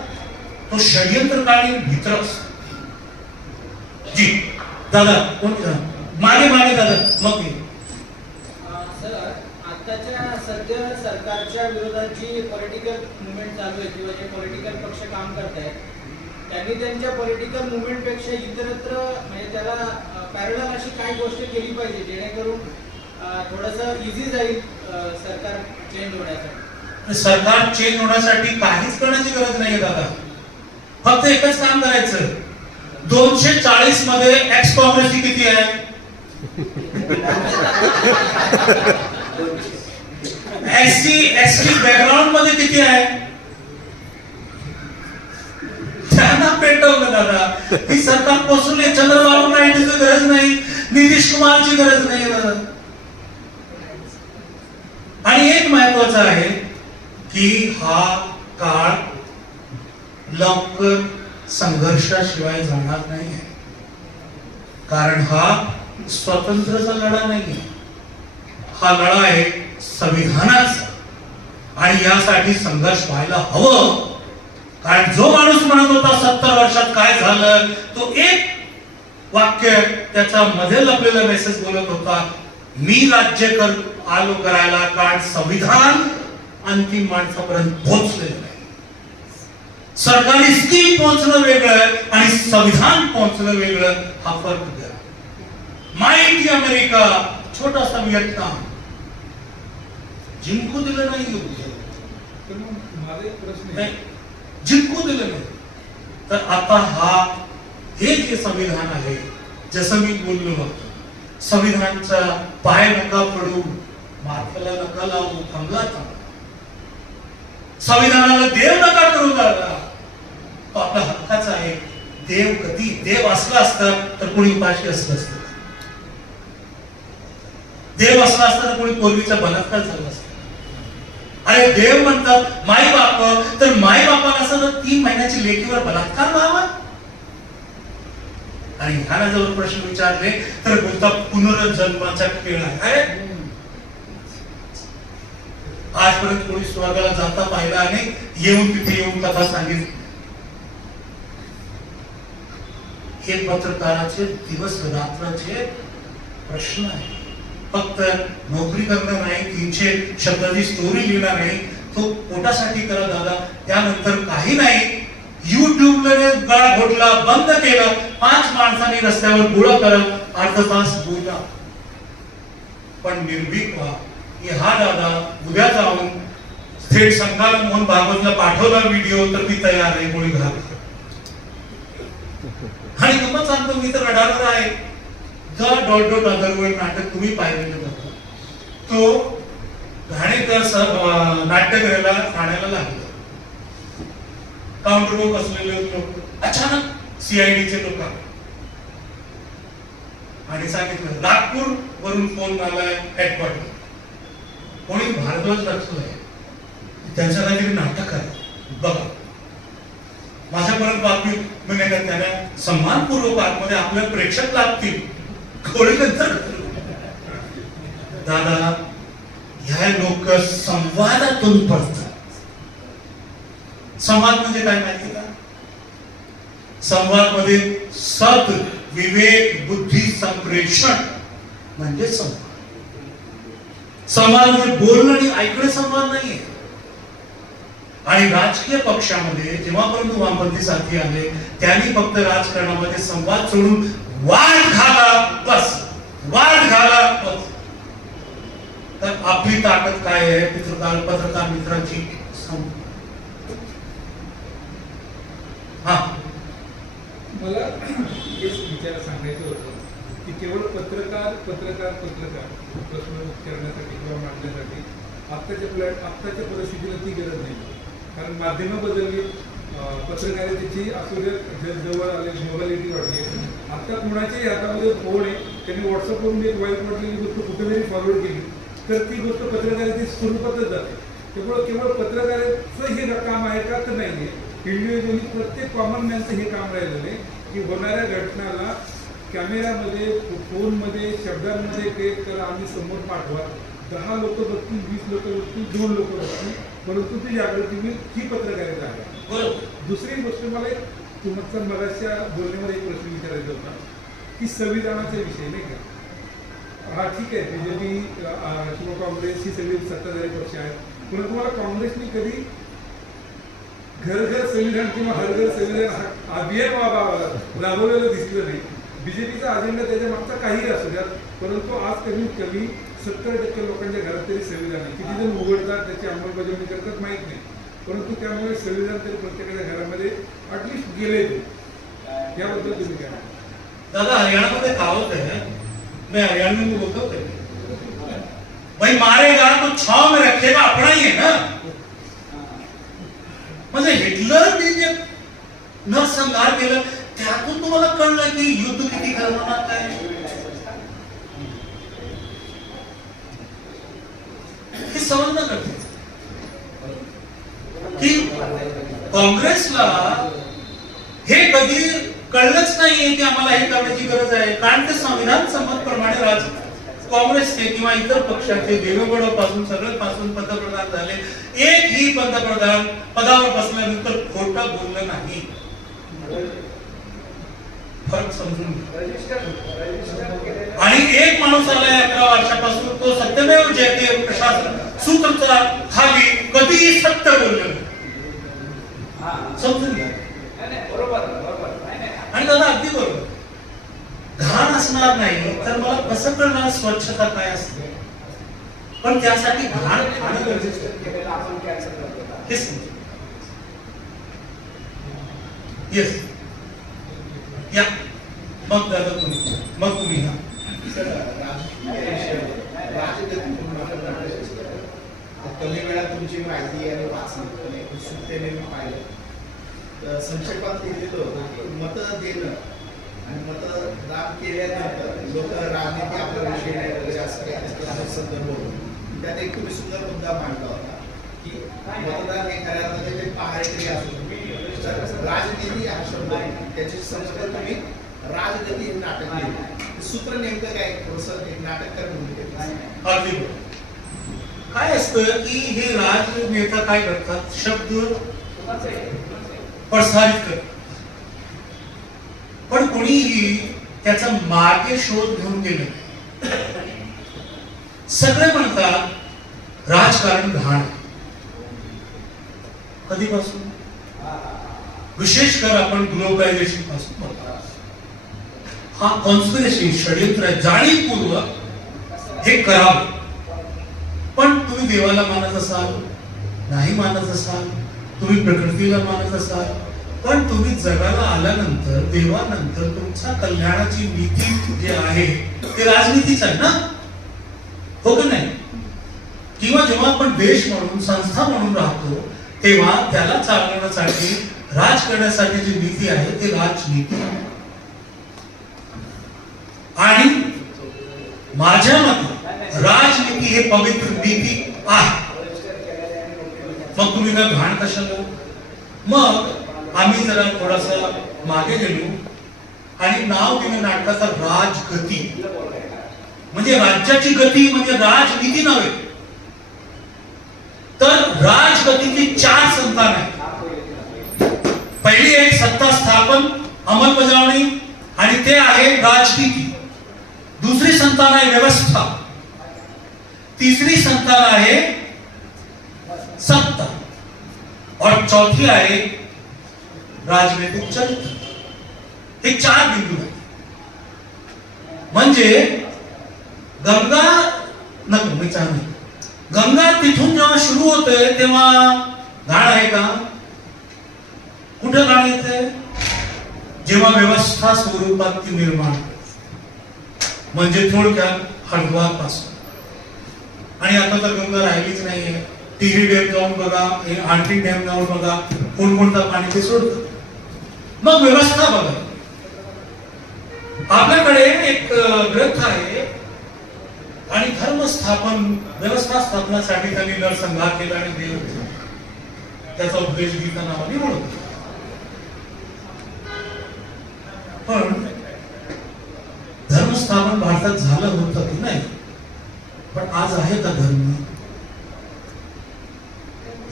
तो षडयंत्रकारी मित्र असतो. जी दादा कोण मागे दादा मग सर, आताच्या सध्या सरकारच्या विरोधात जी पॉलिटिकल मुवमेंट चालू आहे किंवा जे पॉलिटिकल पक्ष काम करत आहेत त्यांनी त्यांच्या पॉलिटिकल मुवमेंटपेक्षा इतरत्र म्हणजे त्याला पॅरलल अशी काय गोष्ट केली पाहिजे जेणेकरून थोडंसं इझी जाईल सरकार चेंज होण्यासाठी. सरकार चेंज होण्यासाठी काहीच करण्याची गरज नाही दादा. फक्त एकच काम करायचं. 240 मध्ये एक्स काँग्रेसची किती आहे? एससी बॅकग्राऊंड मध्ये किती आहे? त्यांना पेटवलं दादा. ही सरकार पोचवली. चंद्रबाबू नायडूची गरज नाही, नितीश कुमारची गरज नाही दादा. आणि एक महत्वाचं आहे की हा काळ लवकर संघर्षाशिवाय जाणार नाही. कारण हा स्वातंत्र्याचा लढा नाही, हा लढा आहे संविधानाचा. आणि यासाठी संघर्ष व्हायला हवं. कारण जो माणूस म्हणत होता 70 वर्षात काय झालं, तो एक वाक्य त्याचा मध्ये लपलेला मेसेज बोलत होता, मी राज्य आलो करायला. कारण संविधान अंतिम माणसापर्यंत पोहोचलेलं नाही. सरकारी स्कीम पोहोचणं वेगळं आणि संविधान पोहोचणं वेगळं, हा फरक द्या. माहिती अमेरिका, छोटासा व्हिएतनाम जिंकू दिलं नाही योग्य. तर मग माझा एक प्रश्न आहे, जिंकू दिलं नाही. तर आता हे जे संविधान आहे, जसं मी बोललो होतो, संविधानचा पाय नका पडू, माथ्याला नका लावू, अंगात संविधानाला देव नका करू दादा. तो आपला हक्काचा आहे. देव कधी देव असला असता तर कोणी उपाशी असलं असतं. देव असला असता तर कोणी पूर्वीचा बलात्कार झाला असता. अरे देव म्हणतात माई बाप, तर माई बापाला असं तर 3 महिन्याची लेकीवर बलात्कार व्हावा. आणि ह्याला जर प्रश्न विचारले तर बोलतात पुनर्जन्माचा खेळ आहे. आजपर्यंत कोणी स्वर्गाला जाता पाहिला नाही, येऊन तिथे येऊन कथा सांगितली. हे पत्रकाराचे दिवस रात्राचे प्रश्न आहे. फक्त नोकरी करणं नाही, 300 शब्दाची स्टोरी लिहिणार नाही, तो पोटासाठी करा दादा. त्यानंतर काही नाही. युट्यूबला गळा घोटला, बंद केलं, 5 माणसांनी रस्त्यावर गोळा करत अर्धा तास बोलला. पण निर्भीक व्हा की हा दादा उद्या जाऊन थेट संघाला मोहन भागवतला पाठवला व्हिडिओ तर मी तयार आहे गोळी घाल. आणि गप्पा सांगतो, मी तर रडारवर आहे. द डॉट डॉट अदरवर्ल्ड नाटक तुम्ही पाहिलेलं बघा. तो घाणेकर नाट्यगृहाला ठाण्याला लागला. काउंटरवर बसलेले लोक अचानक सीआयडीचे लोक आणि सांगितलं नागपूर वरून फोन आलाय हेडक्वार्टर. कोणी भारद्वाज लक्षलंय, त्यांचं काहीतरी नाटक आहे बघा. माझ्यापर्यंत बातमी म्हणजे त्याने सन्मानपूर्वक आतमध्ये आपले प्रेक्षक लागतील. दादा ह्या लोक संवादातून पडतात. संवाद म्हणजे काय माहिती का? संवाद मध्ये सत विवेक बुद्धी संप्रेषण म्हणजे संवाद. संवाद म्हणजे बोलणं आणि ऐकणं संवाद नाहीये. आणि राजकीय पक्षामध्ये जेव्हापर्यंत वामपंथी साथी आले त्यांनी फक्त राजकारणामध्ये संवाद सोडून वाद घाला बस, वाद घाला बस. तर आपली ताकद काय आहे पत्रकार मित्रांची सांगू. हा मला हेच विचार सांगायचं होतं की केवळ पत्रकार प्रश्न विचारण्यासाठी किंवा मांडण्यासाठी आत्ताच्या परिस्थितीला ती गरज नाही. कारण माध्यमं बदलली, पत्रकारितेची जवळ आले, मोबालिटी वाढली. आता कुणाच्याही हातामध्ये फोन आहे, त्यांनी व्हॉट्सअपवरून एक वाईट वाटलेली गोष्ट कुठेतरी फॉरवर्ड केली तर ती गोष्ट पत्रकारिते स्वरूपातच जाते. केवळ पत्रकाराचं हे काम आहे का तर नाही आहे. इंडिव्हिज्युअली प्रत्येक कॉमन मॅनचं हे काम राहिलेलं आहे की होणाऱ्या घटनाला कॅमेऱ्यामध्ये, फोनमध्ये, शब्दांमध्ये कैद करा आणि समोर पाठवा. 10 लोक बघतील, 20 लोक बघतील, 2 लोक बघतील, परंतु ती जागृती होईल, ही पत्रकारिता आहे. बरोबर. दुसरी गोष्ट मला एक तुमच्या मगाच्या बोलण्यामध्ये एक प्रश्न विचारायचा होता की संविधानाचा विषय नाही का. हा ठीक आहे, बीजेपी किंवा काँग्रेस ही सगळी सत्ताधारी पक्ष आहेत, परंतु मला काँग्रेसने कधी घर संविधान किंवा हर घर संविधान अभियान राबवलेलं दिसलं नाही. बीजेपीचा अजेंडा त्याच्या मागचा काही असू द्या, परंतु आज कमीत कमी 70% लोकांच्या घरात तरी संविधान आहे. किती जण उघडतात, त्याची अंमलबजावणी करतात माहीत नाही, परंतु त्यामुळे संविधान तरी प्रत्येकाच्या घरामध्ये ॲटलिस्ट गेले. याबद्दल तुम्ही काय? दादा, हरियाणामध्ये कहावत है, मैं हरियाणा में बोलता हूँ, भाई मारेगा तो छाव में रखेगा, अपना ही है ना. म्हणजे हिटलरने जे नरसंहार केलं त्यातून तुम्हाला कळलं की युद्ध किती खतरनाक आहे. हे समजणं गरजेचं की काँग्रेसला हे कधी कळलंच नाहीये की आम्हाला हे करण्याची गरज आहे. कारण ते संविधान संमत प्रमाणे काँग्रेसचे किंवा इतर पक्षाचे देवेगौडापासून सगळ्यापासून पंतप्रधान झाले. एकही पंतप्रधान पदावर बसल्यानंतर खोटं बोललं नाही. फरक समजून घ्या. आणि एक माणूस आलाय 11 वर्षापासून, तो सत्यमेव जयते प्रशासन सूत्रचा खाली कधीही सत्य बोललं समजून घ्या. आणि दादा अगदी बरोबर, घाण असणार नाही तर मला कसं कळणार स्वच्छता काय असते. पण त्यासाठी घाण खाणं गरजेचं हे समजून. येस या मग दादा तुम्ही हा कमी वेळात तुमची माहिती आणि वाचन उत्सुकतेने मी पाहिलं. संक्षेपात लिहिलेलं होतं मत देणं आणि मतदान केल्यानंतर लोक राजनीती आपला विषय नाही वगैरे असं काही संदर्भ होतो. त्यात एक तुम्ही सुंदर मुद्दा मांडला होता की मतदान हे खऱ्यामध्ये ते पहारेकरी असू शकतो. राजनीती हा शब्द त्याची संस्कृत तुम्ही राजनीती हे नाटक लिहिलं. सूत्र नेमकं काय, थोडंसं एक नाटक काय म्हणून अगदी काय असतं की हे राजनेता काय करतात, शब्द प्रसारित करतात, पण कोणीही त्याचा मागे शोध घेऊन गेले. सगळे म्हणतात राजकारण घाण. कधीपासून? विशेष कर आपण ग्लोबलायझेशन पासून बोलतो. हा कॉन्स्पिरेसी षडयंत्र जाणीवपूर्वक हे करावं. पण तुम्ही देवाला मानत असाल, नाही मानत असाल, तुम्ही प्रकृतीला मानत असाल, पण तुम्ही जगाला आल्यानंतर देवानंतर तुमच्या कल्याणाची नीती जे आहे ते राजनीतीच आहे ना, हो की नाही? किंवा जेव्हा आपण देश म्हणून संस्था म्हणून राहतो तेव्हा त्याला चालवण्यासाठी राजकारणासाठी जी नीती आहे ती राजनीती. आणि माझ्या मते राजनीती हे पवित्र नीती आहे. मग तुम्ही काय घाण कशाला? मग आम्ही जरा थोडासा मागे गेलो आणि नाव दिलं नाटकाचा राजगती. म्हणजे राज्याची गती म्हणजे राजनीती नव्हे, तर राजगतीची 4 संतान आहेत. पहिली एक सत्ता स्थापन अंमलबजावणी आणि ते आहे राजनीती. दुसरी संतान आहे व्यवस्था. तीसरी संतान आहे सत्ता और चौथी आहे राजनीतिक चरित्र. हे 4 बिंदू आहेत. म्हणजे गंगा नको मी चाहते गंगा तिथून जेव्हा सुरू होते तेव्हा घाण आहे का? कुठं घाण येते? जेव्हा व्यवस्था स्वरूपात ती निर्माण, म्हणजे थोडक्यात हरिद्वार पासून. आणि आता तर गंगा राहिलीच नाहीये. टिहरी डॅम जाऊन बघा, आंटी डॅम जाऊन बघा, कोणकोणतं पाणी ते सोडतं. मग व्यवस्था बघा. आपल्याकडे एक ग्रंथ आहे आणि धर्मस्थापन व्यवस्था स्थापनासाठी त्यांनी नरसंहार केला आणि देव त्याचा उपदेश गीता नावाने म्हणतो. पण धर्मस्थापन भारतात झालं होतं की नाही? पण आज आहे का धर्म?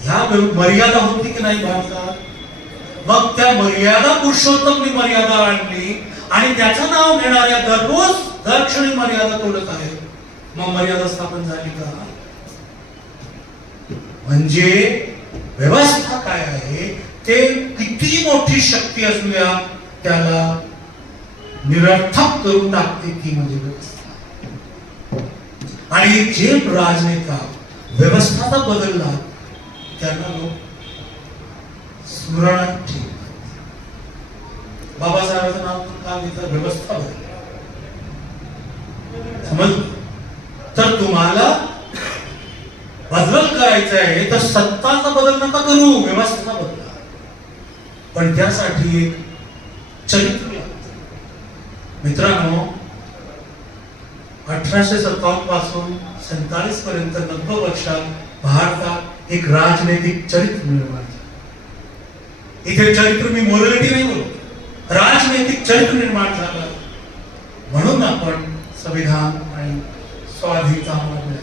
ह्या मर्यादा होती की नाही भारतात? मग त्या मर्यादा पुरुषोत्तमनी मर्यादा आणली आणि त्याचं नाव घेणाऱ्या दररोज दर क्षणी मर्यादा तोडत आहे. मग मर्यादा स्थापन झाली का? म्हणजे व्यवस्था काय आहे ते किती मोठी शक्ती असू द्या त्याला निरर्थक करून टाकते ती म्हणजे व्यवस्था. आणि जे राजनेता व्यवस्थाचा बदलला त्यांना लोक स्मरणात ठेवतात. बाबासाहेबांचं नाव का घेतात? व्यवस्था बदल. समज तर तुम्हाला बदल करायचा आहे तर सत्ताचा बदल नका करू, व्यवस्था बदला. पण त्यासाठी एक चरित्र मित्रांनो, 1857 पासून 47 पर्यंत 90 वर्षात भारतात एक राजनैतिक चरित्र निर्माण झालं. इथे चरित्र मी मोरलिटी नाही बोलत, राजनैतिक चरित्र निर्माण झालं. म्हणून आपण संविधान आणि स्वाधीनता मिळाली.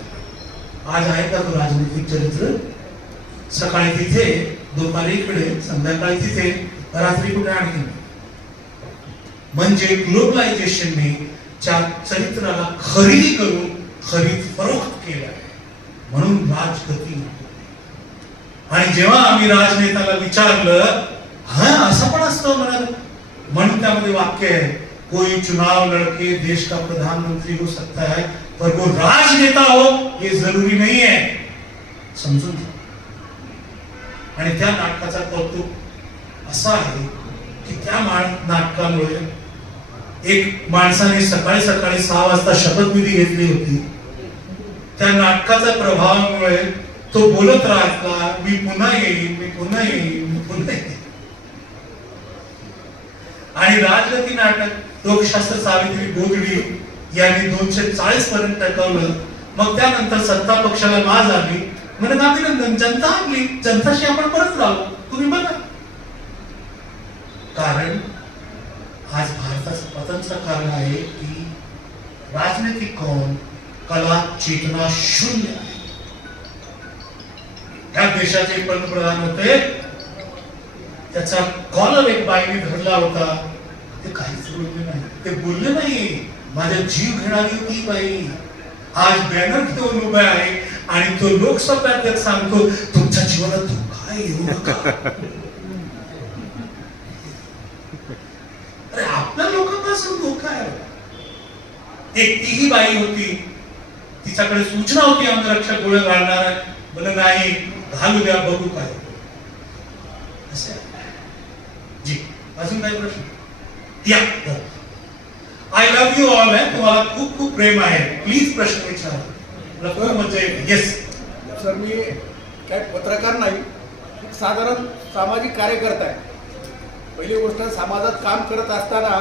आज आहे का तो राजनैतिक चरित्र? सकाळी तिथे, दुपारी इकडे, संध्याकाळी तिथे, रात्री कुठे आणखी. म्हणजे ग्लोबलायझेशनने चरित्राला खरेदी करून खरीद फरोख्त केला. म्हणून राजगती. आणि जेव्हा आम्ही राजनेत्याला विचारलं, हा असं पण असतं म्हणून त्यामध्ये वाक्य आहे, कोई चुनाव लड़के देश का प्रधानमंत्री हो सकता है पर वो राजनेता हो ये जरूरी नहीं है. समजून घ्या. आणि त्या नाटकाचा कौतुक असा आहे की त्या नाटकामुळे एक माणसाने सकाळी सकाळी 6 वाजता शपथविधी घेतली होती. त्या नाटकाच्या प्रभावामुळे तो बोलत राहिला, मी पुन्हा येईन, मी पुन्हा येईन, मी पुन्हा येईन. आणि राजगती नाटक लोकशास्त्र सावित्री गोदडी यांनी 240 पर्यंत टाकवलं. मग त्यानंतर सत्ता पक्षाला माज आली. म्हणजे अभिनंदन, जनता आपली, जनताशी आपण परत राहू, तुम्ही बघा. कारण आज भारताचं पतनचं कारण आहे की राजनीतिक कोण कला चेतना शून्य आहे. या देशाचे पंतप्रधान होते, त्याचा कॉलर एक बाईने धरला होता, ते काहीच बोलले नाही. ते बोलले नाही, माझा जीव घेणारी ती बाई आज बॅनर घेऊन उभा आहे आणि तो लोकसभा अध्यक्ष सांगतो तुमच्या जीवनात धोका येऊ नका. अरे आपल्या लोकांपासून धोका आहे. एक तीही बाई होती, तिच्याकडे सूचना होती अंगरक्षक गोळ्या घालणार आहे, बोले नाही घालू द्या, बघू काय. जी अजून काही प्रश्न? या आय लव्ह यू ऑल आहे, तुम्हाला खूप खूप प्रेम आहे, प्लीज प्रश्न विचारा, मला खूप मजा येते. येस सर, मी काय पत्रकार नाही, साधारण सामाजिक कार्यकर्ता आहे. पहिली गोष्ट, समाजात काम करत असताना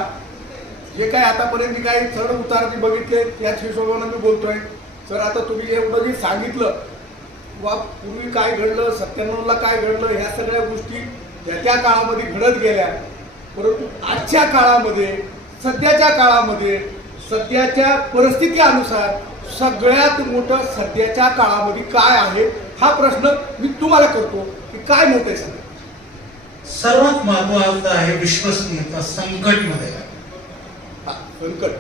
जे काय आतापर्यंत मी काही चढ उतार मी बघितले त्याच हिशोबानं मी बोलतोय. सर, आता तुम्ही एवढं जे सांगितलं वा पूर्वी काय घडलं, 97ला काय घडलं, ह्या सगळ्या गोष्टी त्या काळामध्ये घडत गेल्या. परंतु आजच्या काळामध्ये, सध्याच्या काळामध्ये, सध्याच्या परिस्थितीनुसार सगळ्यात मोठं सध्याच्या काळामध्ये काय आहे हा प्रश्न मी तुम्हाला करतो की काय मोठं आहे सगळं? सर्वात महत्वाचं आहे विश्वसनीयता. संकटमध्ये संकट.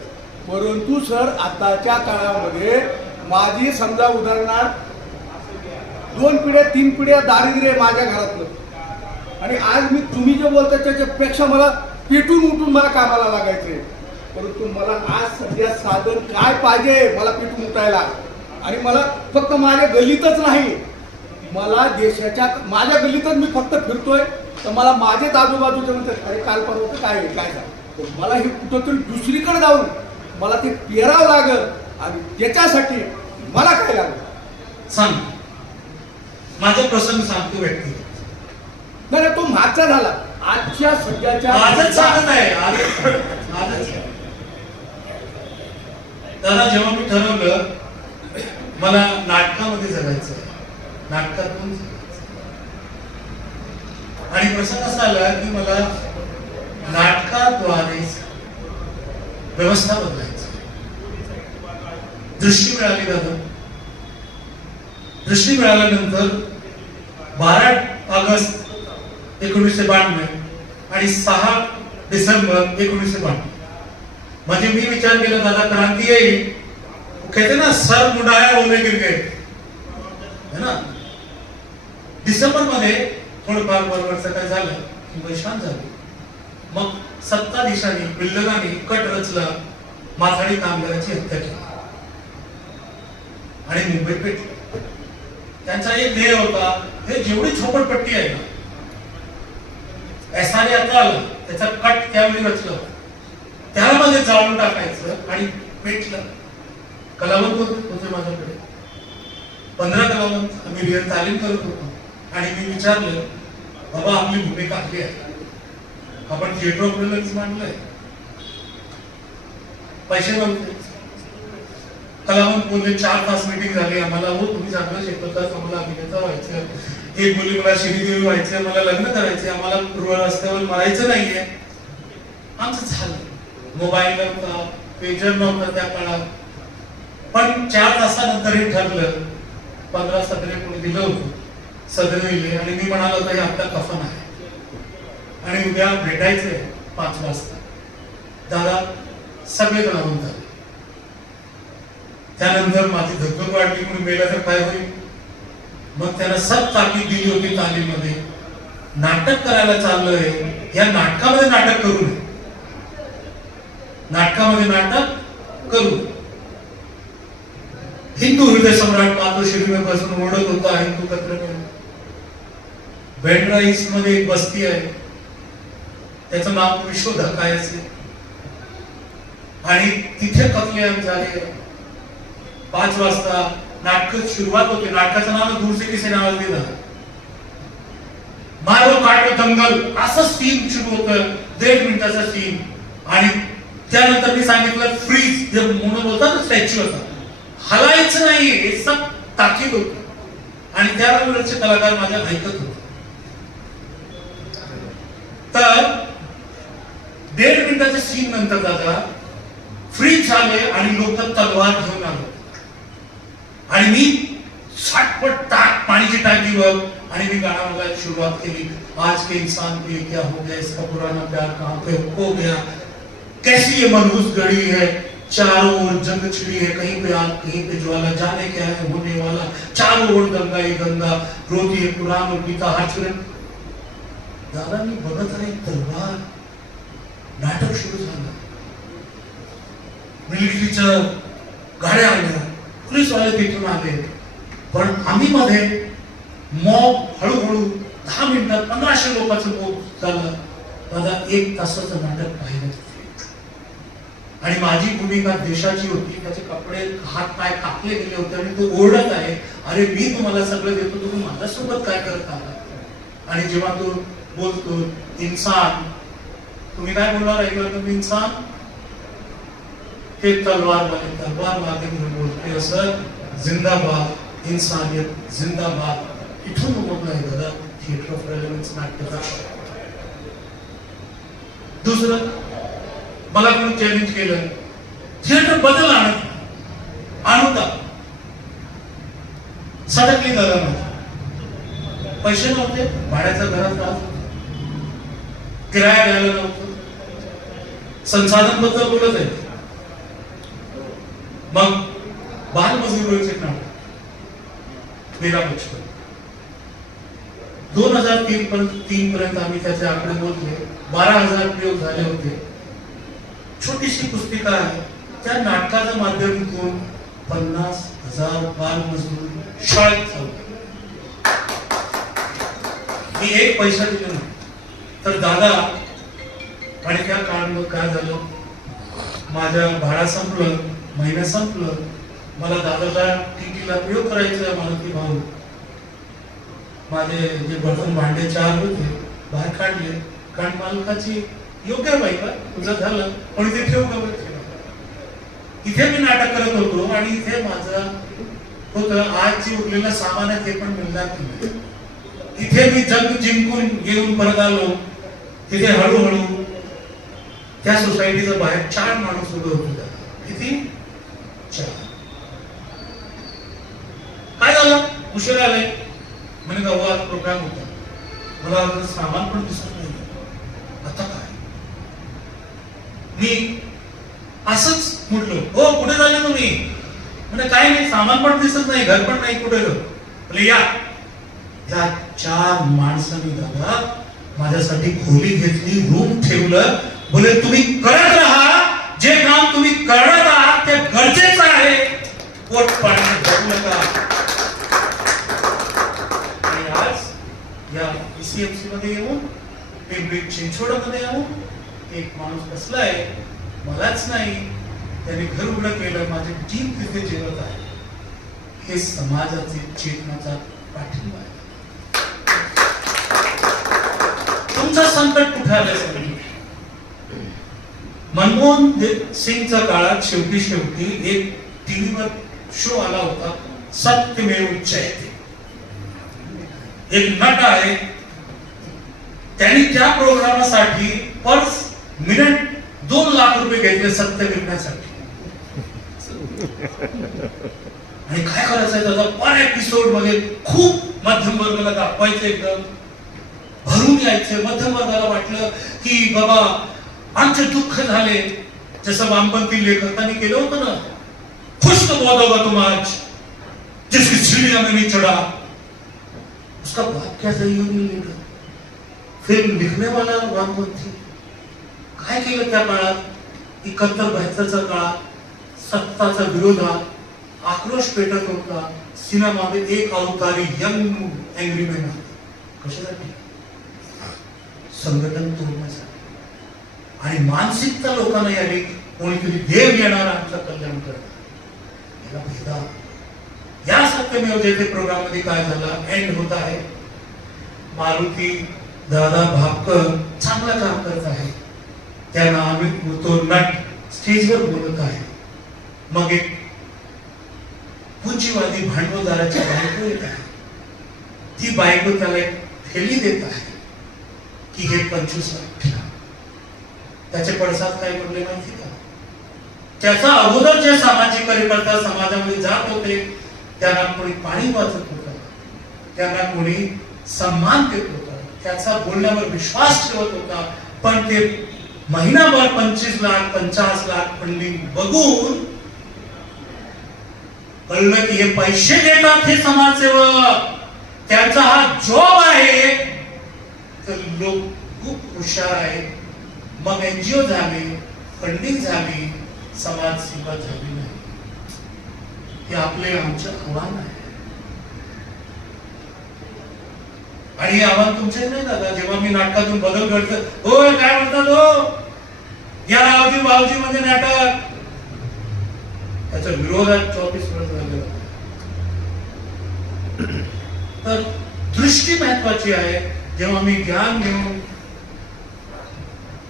परंतु सर, आताच्या काळामध्ये माझी समजा उदाहरणार्थ 2 पिढ्या 3 पिढ्या दारिद्र्य माझ्या घरातलं, आणि आज मी तुम्ही जे बोलता त्याच्यापेक्षा मला पेटून उठून मला कामाला लागायचंय. परंतु मला आज सध्या साधन काय पाहिजे मला पेटून उठायला, आणि मला फक्त माझ्या गल्लीतच नाही, मला देशाच्या माझ्या गल्लीतच मी फक्त फिरतोय तर मला माझेच आजूबाजूचे म्हणतात अरे काल परवा काय आहे, काय झालं. मला हे कुठंतरी दुसरीकडे जाऊन मला ते पेरावं लागल आणि त्याच्यासाठी मला काय लागलं सांग, माझा प्रसंग सांगतो व्यक्ती. नाही तो मागचा झाला, आजच्या सध्याच्या आजच सांगत आहे, आजच. दादा, जेव्हा मी ठरवलं मला नाटकामध्ये जगायचं, नाटकातून आणि प्रसंग असा आला की मला नाटकाद्वारे व्यवस्था बदलायची. दृष्टी मिळाली दादा. दृष्टी मिळाल्यानंतर 12 ऑगस्ट 1992 आणि 6 डिसेंबर 1992 म्हणजे मी विचार केला दादा क्रांती येईल, कहते ना सर मुंडाया होने गिर गए, है ना. डिसेंबर मध्ये थोडंफार बरोबरचं काय झालं की वैशांत झालं. मग सत्ताधीशांनी बिल्डरांनी कट रचला, माथाडी कामगाराची हत्या केली आणि मुंबई पेटली. त्यांचा एक ध्येय होता, हे जेवढी झोपडपट्टी आहे ना, एसआरए आता आलं, त्याचा कट त्यावेळी रचलं, त्यामध्ये जाळून टाकायचं आणि पेटलं. कलावंत होते माझ्याकडे, 15 कलावंत. आम्ही रिअल तालीम करत होतो आणि मी विचारलं, बाबा आपली भूमिका आपली आहे, आपण थिएटर ऑफ रिलन्स मांडलंय, पैसे नव्हते. कलावंत बोलले, 4 तास मीटिंग झाली आम्हाला, हो तुम्ही चांगलं शिकवतात, आम्हाला अभिनेता व्हायचं. एक बोलली मला श्रीदेवी व्हायचं, मला लग्न करायचे, आम्हाला पूर्व रस्त्यावर मरायचं नाहीये. आमचं झालं. मोबाईल नव्हता, पेजर नव्हता त्या काळात. पण 4 तासानंतर हे ठरलं. 15 सदरे कोणी दिलं होतं, सदरे दिले आणि मी म्हणालो होतो हे आपला कफन आहे आणि उद्या भेटायचंय 5 वाजता. दादा सगळे कलावंत झाले. त्यानंतर माझी धगधग वाटली, कोणी मेला तर काय होईल. मग त्याला सब ताकीद दिली होती तालीममध्ये, नाटक करायला चाललोय, या नाटकामध्ये नाटक करू नये, नाटकामध्ये नाटक करू. हिंदू हृदय सम्राट मातोश्री पासून ओढत होता हिंदू पत्रकार. बेंड्रा ईस्ट मध्ये एक बस्ती आहे, त्याचं नाव विश्वधकाय असे आणि तिथे कत्लेआम झाले. 5 वाजता नाटक सुरुवात होते. नाटकाचं नाव दूर से किसी नावाला दिलं, मारो काटो दंगल, असं सीन सुरू होतं, 1.5 मिनिटाचा सीन. आणि त्यानंतर मी सांगितलं फ्रीज, जे म्हणून होता ना स्टॅच्यू होता, हलायचं नाही, हे सब ताकीद होती. आणि त्यावेळेचे कलाकार माझ्या ऐकत होते. तर 1.5 मिनिटाच्या सीन नंतर दादा फ्रीज झाले आणि लोक तलवार घेऊन आले आणि मी साठपट टाक पाणीची टाकीवर आणि मी गाणं गायला सुरुवात केली. आज के इंसान के क्या हो गया, इसका पुराना प्यार कहां पे खो गया, कैसी ये मनहूस घड़ी है, चारों ओर जंग छिड़ी है, कहीं पे आग कहीं पे ज्वाला, जाने क्या है होने वाला, चारों ओर गंगा ही गंगा, रोती है कुरान और गीता हाचरण. दादा मी बघत आहे तलवार. नाटक सुरू झालं. मिलिटरीच्या गाड्या आल्या, पोलीसवाले तिथून आले. पण आम्ही मध्ये मॉब हळूहळू 10 मिनिटात 1500 लोकांचं मॉब झालं. दादा 1 तासाचं नाटक पाहिलं आणि माझी भूमिका देशाची होती. त्याचे कपडे हात पाय कापले गेले होते आणि तो ओरडत आहे, अरे मी तुम्हाला सगळं देतो, तुम्ही माझ्यासोबत काय करत आहात. आणि जेव्हा तो बोलतो इंसान, तुम्ही काय बोलणार ऐकलं तुम्ही इंसान, ते तलवार वाले बोलते असं, जिंदाबाद इंसानियत जिंदाबाद. इथून बोलणं आहे दादा थिएटर ऑफ रेलेव्हन्स नाट्यकला. दुसरं मला कोणी चॅलेंज केलं, थिएटर बदल आणता सटकली दादा. माझी पैसे नव्हते, भाड्याचं घरात राहत, किराया द्यायला नव्हतं, संसाधन बद्दल बोलत आहे. मग बालमजुरीचे नाटक मेरा बचपन 2003 पर्यंत आम्ही त्याचे आकडे मोजले. 12,000 प्रयोग झाले होते. छोटीशी पुस्तिका आहे, त्या नाटकाच्या माध्यमातून 50,000 बालमजूर शाळेत चालतात. मी एक पैसा दिला नाही. तर दादा आणि त्या काळामध्ये काय झालं, माझ्या भाडा संपलं, महिना संपलं, मला दादाला टीटीला प्रयोग करायचा मालकी भाऊ. माझे जे बर्तन भांडे 4 होते बाहेर काढले, कारण मालकाची योग्य बाई का तुझं झालं पण ते ठेव का बरं. इथे मी नाटक करत होतो आणि इथे माझं होतं आज जे उरलेलं सामान आहे ते पण मिळणार नाही. इथे मी जग जिंकून घेऊन परत आलो. तिथे हळूहळू त्या सोसायटीच्या बाहेर 4 माणूस उभे होते. किती? 4. काय झालं, उशीर आले म्हणे गाव आज प्रोग्राम होता, मला अजून सामान पण दिसत नाही, आता काय. मी असंच म्हटलो, हो कुठे झाले तुम्ही? म्हणजे काय नाही, सामान पण दिसत नाही, घर पण नाही, कुठे बोले या 4 माणसांनी दादा माझ्यासाठी खोली घेतली, रूम ठेवलं, बोले तुम्ही करत राहा, जे काम तुम्ही करत आहात ते गरजेचं आहे, पोट पाण्याने भरू नका. आणि आज या ECMC मध्ये येऊन, पिंपरी चिंचवडमध्ये येऊन एक माणूस बसलाय, मलाच नाही त्याने घर उघडं केलं, माझे टीम तिथे जेवत आहे. हे समाजाचे चेतनाचा पाठिंबा आहे. तुमचं संकट कुठे आलं? मनमोहन सिंगच्या काळात शेवटी एक टीव्हीवर शो आला होता, सत्यमेव जयते. एक नट आहे, त्यांनी त्या प्रोग्रामासाठी पर मिनिट 2 लाख रुपये घेतले सत्य विकण्यासाठी. आणि काय करायचंय त्याचा पर एपिसोड मध्ये खूप मध्यम वर्गाला दाखवायचं, एकदम भरून यायचे. मध्यम वर्गाला वाटलं की बाबा आमचे दुःख झाले, जसं वामपंथी लेखकांनी केलं होतं ना, खुश तो बहुत होगा तुम आज जिसकी सीढ़ियां में नहीं चढ़ा. उसका बाप क्या सहयोग नहीं लेगा. फिल्म लिखने वाला वामपंथी काय केलं त्या काळात, 71-72च्या काळात सत्ताच्या विरोधात आक्रोश पेटत होता. सिनेमामध्ये एक अवतारी यंग अँग्री मॅन आहे. कशासाठी? संघटन तोडण्यासाठी. आणि मानसिकता लोकांना यावी, कोणीतरी देव येणार आमचं कल्याण करणार. याला भेदा. या सत्यमेव जयते प्रोग्राम मध्ये काय झालं, एंड होत आहे. मारुती दादा भापकर चांगलं काम करत आहे, त्यांना आम्ही तो नट स्टेजवर बोलत आहे. मग एक पूंजीवादी भांडवलदाराची बायको येत आहे. ती बायको त्याला एक थैली देत आहे की हे 25 लाख ठेवा. त्याचे पडसाद काय पडले माहिती का? त्याचा अगोदर जे सामाजिक कार्यकर्ता समाजामध्ये जात होते, त्यांना कोणी पाणी वाचत होतं, त्यांना कोणी सन्मान देत होता, त्याचा बोलण्यावर विश्वास ठेवत होता. पण ते महिनाभर 25 लाख 50 लाख फंडिंग बघून कळलं की हे पैसे देतात हे समाजसेवक, त्यांचा हा जॉब आहे. तर लोक खूप हुशार आहेत. मग NGO झाले, फंडिंग झाली, समाजसेवा झाली नाही. हे आपले आमचं आव्हान आहे. आणि हे आव्हान तुमचे नाही दादा. जेव्हा मी नाटकातून बदल घडतो, हो काय म्हणतात हो या रावजी भाऊजी मध्ये नाटक, त्याच्या विरोधात 24 वर्ष झाले. तर दृष्टी महत्वाची आहे. जेव्हा मी ज्ञान घेऊन,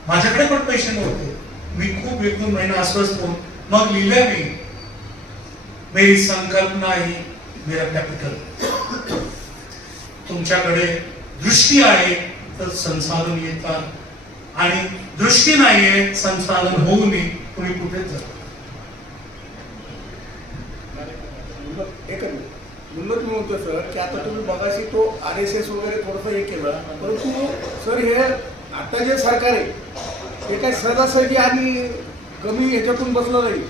माझ्याकडे पण पैसे नव्हते, मी खूप 1-2 महिना अस्वस्थ होऊन मग लिहिलं मी, मेरी संकल्पना ही मेरा कॅपिटल. तुमच्याकडे दृष्टी आहे तर संसाधन येतात, आणि दृष्टी नाहीये, संसाधन होऊ नये, तुम्ही कुठेच जाता. म्हणूनच मी म्हणतो सर की आता तुम्ही बघाशी तो RSS वगैरे थोडंसं हे केलं, परंतु सर हे आता जे सरकार आहे हे काय सहजासहजी आणि कमी ह्याच्यातून बसलं नाही.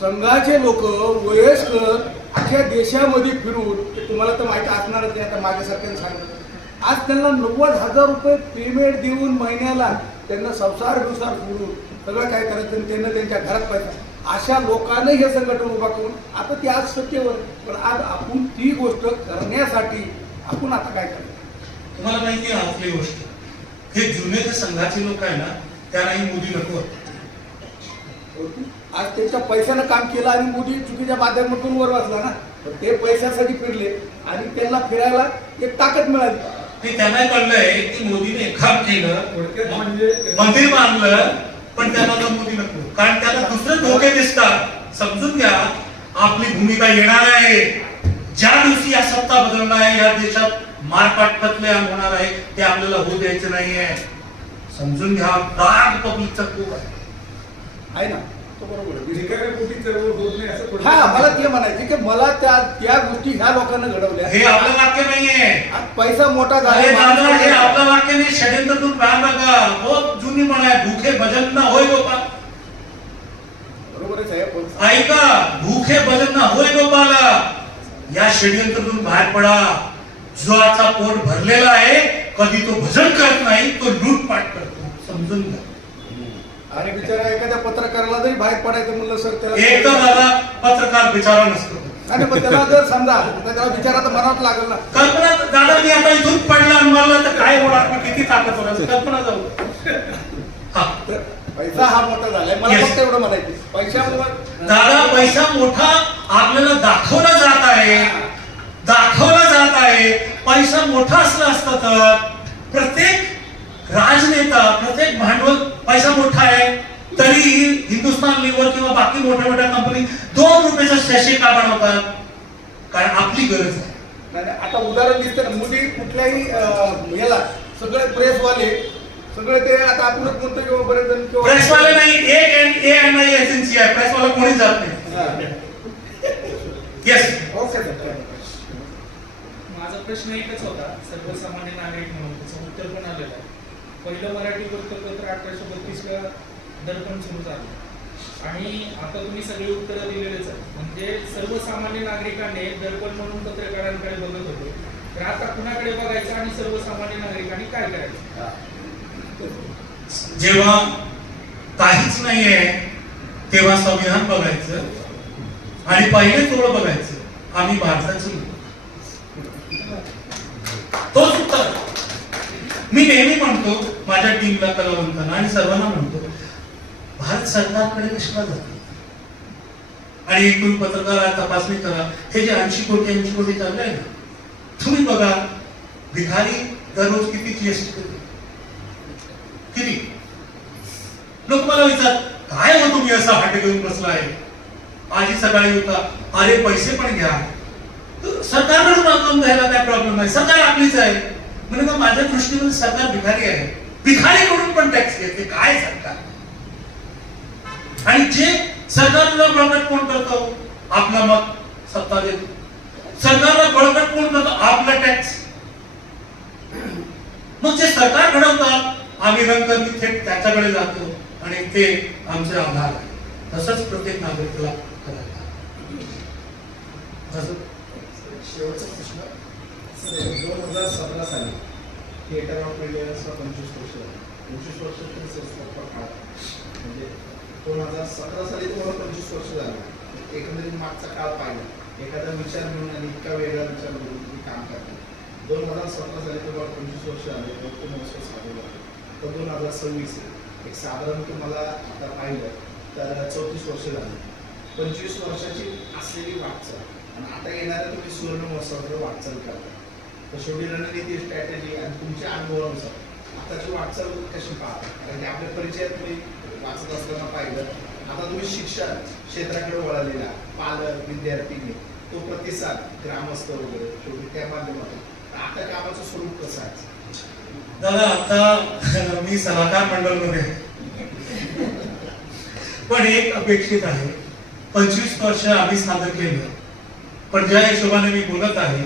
संघाचे लोक वयस्कर अख्ख्या देशामध्ये फिरून, तुम्हाला तर माहिती असणारच आहे, आता माझ्यासारख्याने सांगितलं, आज त्यांना 90,000 रुपये पेमेंट देऊन महिन्याला त्यांना संसार सोडून सगळं काय करायचं, त्यांना त्यांच्या घरात पैसा अशा लोकांना हे संघटन उभा करून आता ती आज सत्तेवर आहे. पण आज आपण ती गोष्ट करण्यासाठी आपण आता काय करायचं? तुम्हाला माहिती आहे आपली गोष्ट, हे जुने जे संघाचे लोक आहे ना, त्यांनाही मोदी नको होते. आज त्यांच्या पैशानं काम केलं आणि मोदी चुकीच्या माध्यमातून वर वाचला ना, तर ते पैशासाठी फिरले आणि त्यांना फिरायला एक ताकद मिळाली. ते त्यांना कळलंय की मोदीने एक काम केलं, थोडक्यात म्हणजे मंदिर बांधलं, पण त्यांना तर मोदी नको, कारण त्याला दुसरे धोके दिसतात. समजून घ्या, आपली भूमिका येणार आहे. ज्या दिवशी या सत्ता बदलणार आहे, या देशात मारपाट कत्लेआम होणार आहे, ते आपल्याला होऊ द्यायचं नाहीये. समजून घ्या, राग पब्लिकचा खूप आहे ना, तो बरोबर आहे. भिकाऱ्यापोटी चळवळ होत नाही असं थोडं. हा, मला ते म्हणायचे की मला त्या गोष्टी ह्या लोकांना घडवल्या. हे आपलं वाक्य नाहीये. आज पैसा मोठा अरे दादा, हे झाला. आपलं वाक्य नाही, षडयंत्रातून बाहेर नका. बहुत जुनी म्हण आहे, भूखे भजन ना होय गोपाल. बरोबर आहे साहेब. ऐका, भूखे भजन ना होय गोपाल. या षडयंत्रातून बाहेर पडा. जो आता पोट भरलेला आहे, कधी तो भजन करत नाही, तो लूटपाट करतो. समजून घ्या. आणि बिचारा एखाद्या पत्रकाराला जरी बाहेर पडायचं म्हणलं सर त्याला एक तर दादा पत्रकार बिचारा नसतो. आणि मग त्याला जर समजा तर त्याला बिचारा तर म्हणावं लागेल ना. कल्पना दादा, मी आता इथून पडला आणि मला तर काय होणार, मी किती ताकद होणार, कल्पना जाऊ. हा, तर पैसा हा मोठा झालाय. मला Yes. फक्त एवढं म्हणायचं, पैशामुळे दादा पैसा मोठा आपल्याला दाखवला जात आहे, दाखवला जात आहे. पैसा मोठा असला असता तर प्रत्येक राजनेता, प्रत्येक भांडवल, पैसा मोठा आहे तरी हिंदुस्थान लिव्हर किंवा बाकी मोठ्या मोठ्या कंपनी 2 रुपयाचा शॅशे का बनवतात? कारण आपली गरज आहे. नाही, आता उदाहरण दिसतं ना, मोदी कुठल्याही याला सगळे प्रेसवाले सगळे ते आता आपणच म्हणतो किंवा बरेच जण प्रेसवाले नाही, एक ANI एजन्सी आहे, प्रेसवाला कोणी जात नाही. Yes, okay sir. माझा प्रश्न एकच होता, सर्वसामान्य नागरिक म्हणून त्याचं उत्तर पण आलेलं आहे. पहिलं मराठी वृत्तपत्र 1832 ला दर्पण सुरू झालं आणि आता तुम्ही सगळी उत्तरं दिलेलेच आहेत. म्हणजे सर्वसामान्य नागरिकांनी दर्पण म्हणून पत्रकारांकडे बघत होते, तर आता कुणाकडे बघायचं आणि सर्वसामान्य नागरिकांनी काय करायचं? जेव्हा काहीच नाहीये तेव्हा संविधान बघायचं आणि पहिले तोड बघायचं, आम्ही भारताचे लोक. तोच उत्तर. मी नेहमी म्हणतो माझ्या टीमला, कलावंतांना आणि सर्वांना म्हणतो, भारत सरकारकडे कशाला जातो आणि एकूण पत्रकार तपासणी करा. हे जे 80 कोटी चालले आहे ना, तुम्ही बघा भिकारी दररोज किती GST देतो, किती. लोक मला विचार, काय हो तुम्ही असा हाट घेऊन बसला आहे? आजी सकाळी होता, अरे पैसे पण घ्या. सरकारकडून मागून घ्यायला काय प्रॉब्लेम नाही, सरकार आपलीच आहे. म्हणजे माझ्या दृष्टीने सरकार भिकारी आहे, भिकारीकडून पण टॅक्स घेते. काय सरकार? आणि जे सरकारला बळकट कोण करतो? आपला मग सत्ता देतो. सरकारला बळकट कोण करतो? आपला टॅक्स. मग जे सरकार घडवतात, आम्ही रंगकर्मी थेट त्याच्याकडे जातो आणि ते आमचे आधार आहे. तसंच प्रत्येक नागरिकाला करायला. शेवटचा प्रश्न, 2017 साली थिएटर ऑफ इंडियाचा 25 वर्ष झाली. 25 वर्ष तरी संस्थापक काळ, म्हणजे 2017 साली तुम्हाला 25 वर्ष झाली. एकंदरीत मागचा काळ पाहिला, एखादा विचार घेऊन आणि इतका वेगळा विचार घेऊन तुम्ही काम करता. 2017 साली तुम्हाला 25 वर्ष झाले, महोत्सव साजरा झाला. तर 2026 एक साधारण तुम्हाला आता पाहिलं तर 34 वर्ष झाली. 25 वर्षाची असलेली वाटचाल आणि आता येणाऱ्या तुम्ही सुवर्ण महोत्सवाकडे वाटचाल करता. तर शेवटी रणनीती, स्ट्रॅटेजी आणि तुमच्या अनुभवानुसार आताची वाटचाल कशी पाहता? कारण की आपल्या परिचयात तुम्ही वाचत असताना पाहिलं, आता तुम्ही शिक्षण क्षेत्राकडे वळालेला, पालक, विद्यार्थी, तो प्रतिसाद, ग्रामस्थ वगैरे, शेवटी त्या माध्यमातून आता कामाचं स्वरूप कसं आहे? दादा आता मी सलाहकार मंडळमध्ये पण एक अपेक्षित आहे, 25 वर्ष आम्ही सादर केलं, पण ज्या हिशोबाने मी बोलत आहे,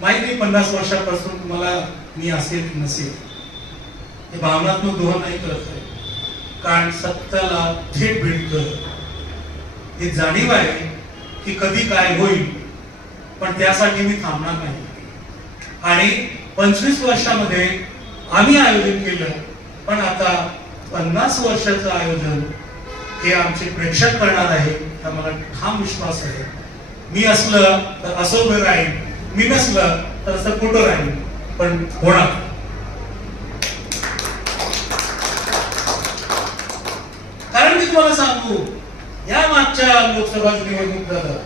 माहिती 50 वर्षापासून तुम्हाला मी असेल नसेल हे भावनात्मक दोहा नाही करत आहे. कारण सत्याला थेट भेटतं हे जाणीव आहे की कधी काय होईल, पण त्यासाठी मी थांबणार नाही. आणि 25 वर्षामध्ये आम्ही आयोजन केलं, पण आता 50 वर्षाचं आयोजन हे आमचे प्रेक्षक करणार आहे, हा मला ठाम विश्वास आहे. मी असलं तर असं उभं राहीन, मी नसलं तर असं कुठं राहीन, पण होणार. कारण मी तुम्हाला सांगू, या मागच्या लोकसभा निवडणूक झालं,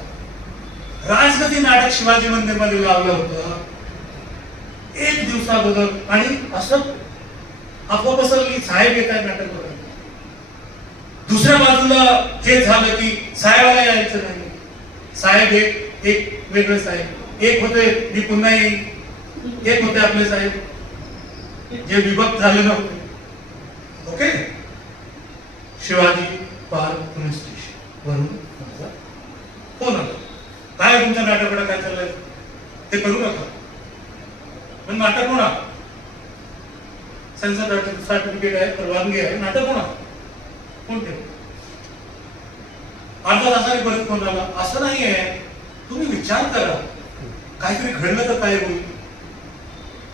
राजगती नाटक शिवाजी मंदिरमध्ये लावलं होतं एक दिवसाबद्दल, आणि असं अफवा पसरली साहेब येत आहे नाटक बघायला. दुसऱ्या बाजूला हे झालं की साहेबाला यायचं नाही, साहेब एक वेगळे साहेब, एक होते मी पुन्हा येईन, एक होते आपले साहेब जे विभक्त झाले नव्हते. Okay, Shivaji park police station वरून फोन आला, काय तुमच्या नाटकाकडे काय चाललंय ते करू नका. पण नाटक होणार, सेन्सर सर्टिफिकेट आहे, परवानगी आहे, नाटक होणार. कोण ठेव अर्धा तासाने परत फोन आला, असं नाही आहे, तुम्ही विचार करा, काहीतरी घडलं तर काय होईल,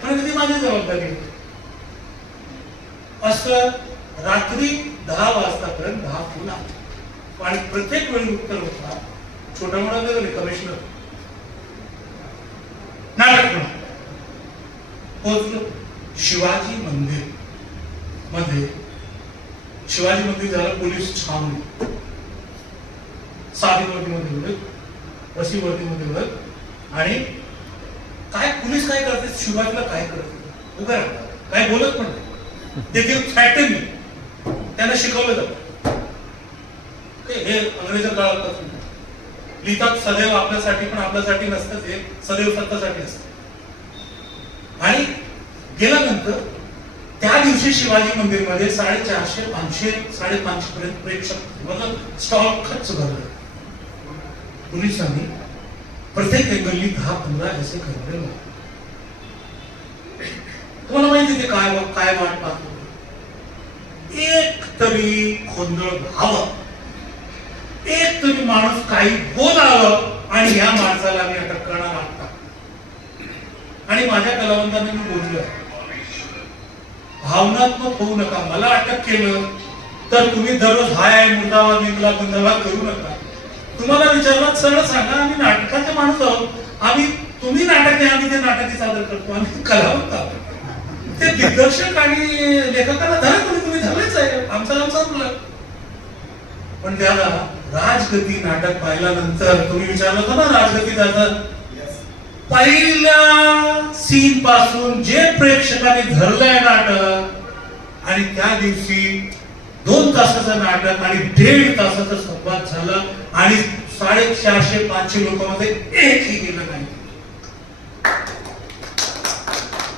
पण कधी माझी जबाबदारी. असं रात्री 10 वाजतापर्यंत 10 फोन आले, आणि प्रत्येक वेळी उत्तर होता छोटा मोठा लेवल कमिशनर नाटक होणार. पोहोचलो शिवाजी मंदिर मध्ये. शिवाजी मंदिर झालं पोलीस छावणी, साधी वर्दीमध्ये उलट, रसी वर्दीमध्ये उलट, आणि काय पोलीस काय करते, शिवाजीला काय करते, उभे राहतात, काय बोलत पण नाही, ते फॅक्टरी त्यांना शिकवलं जातं. हे अंग्रेज काळात लिहितात सदैव आपल्यासाठी, पण आपल्यासाठी नसतं, ते सदैव स्वतःसाठी असतं. आणि गेल्यानंतर त्या दिवशी शिवाजी मंदिरमध्ये 450, 500, 550 पर्यंत प्रेक्षक स्टॉल खर्च भरले. पोलिसांनी प्रत्येक अँगलनी 10-15 असे करले. तुम्हाला माहिती ते काय वाट पाहतो, एक तरी गोंधळ व्हावं, एक तरी माणूस काही बोलावं, आणि या माणसाला मी अटक करणार आहोत. आणि माझ्या कलावंतांनी मी बोललो, भावनात्मक होऊ नका, मला अटक केलं तर तुम्ही दररोज हाय मुर्दाबाद निघला बंदाबाद करू नका. तुम्हाला विचारलं सरळ सांगा, आम्ही नाटकाचे माणूस आहोत, आम्ही तुम्ही नाटक आहे, आम्ही ते नाटक सादर करतो, आम्ही कलावंत आहोत. ते दिग्दर्शक आणि लेखकाला धरा, तुम्ही धरलेच आहे, आमचं नाव संपलं. पण त्याला राजगती नाटक पाहिल्यानंतर तुम्ही विचारलं होतं ना, राजगती त्याचं पहिल्या सीन पासून जे प्रेक्षकांनी धरलंय नाटक, आणि त्या दिवशी 2 तासाचं नाटक आणि 1.5 तासाचा संवाद झाला, आणि 450-500 लोकांमध्ये एकही गेलं नाही.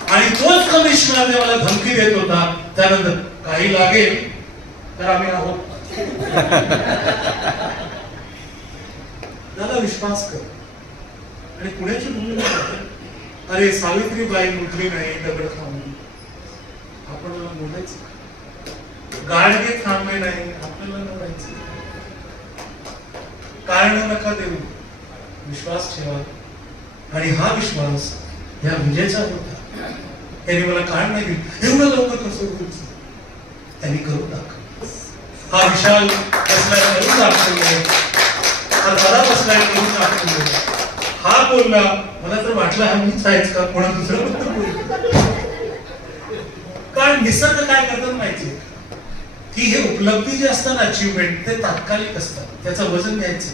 आणि तोच कमिशनर मला धमकी देत होता, त्यानंतर काही लागेल तर आम्ही आहोत. दादा विश्वास कर. आणि पुण्याची भूमिका, अरे सावित्रीबाई मुद्री नाही दगड थांबली, आपल्याला मोडायचं, गाडगे थांबले नाही आपल्याला मोडायचं. कारण नका देऊ, विश्वास ठेवा. आणि हा विश्वास या विजयचा होता. त्यांनी मला कारण नाही दिलं, एवढं लवकर कसं होईल, त्यांनी करून दाखवलं. हा विशाल बसलाय करून दाखवले, हा दादा बसलाय करून दाखवले. हा बोलला, मला तर वाटलं हा मीच आहेच का, कोणा दुसरं फक्त बोल. कारण निसर्ग काय करतात माहिती की हे उपलब्धी जे असतात अचिव्हमेंट ते तात्कालिक असतात, त्याचं वजन घ्यायचं.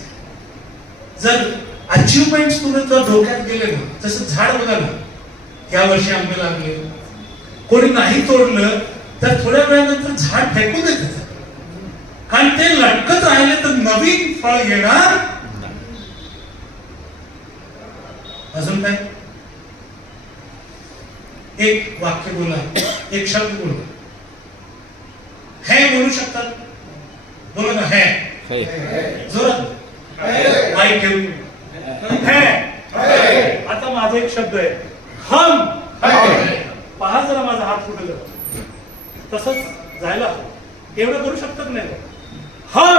जर अचिव्हमेंट तुम्ही जर डोक्यात गेले ना, जसं झाड बघा ना, या वर्षी आंबे लागले, कोणी नाही तोडलं तर थोड्या वेळानंतर झाड फेकून देत, कारण ते लटकत राहिले तर नवीन फळ येणार. अजून काय, एक वाक्य बोला, एक शब्द बोला. है बोलू शकतात, बोला ना, है जोरात, माईक ठेवून है. आता माझा एक शब्द आहे, हम. पहा जरा माझा हात फुटलं, तसंच जायला एवढं करू शकतात नाही. हम.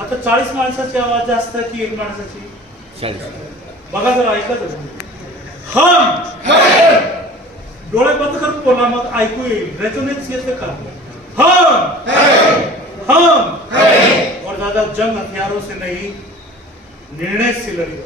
आता 40 माणसाची आवाज जास्त की 1 माणसाची, 40. बघा जरा, ऐका जरा. हम. डोळे बंद करून बोला, मग ऐकू येईल, रेझोनेन्स येते का. हम. हम. जंग हथियारों से नहीं, निर्णय से लड़ी।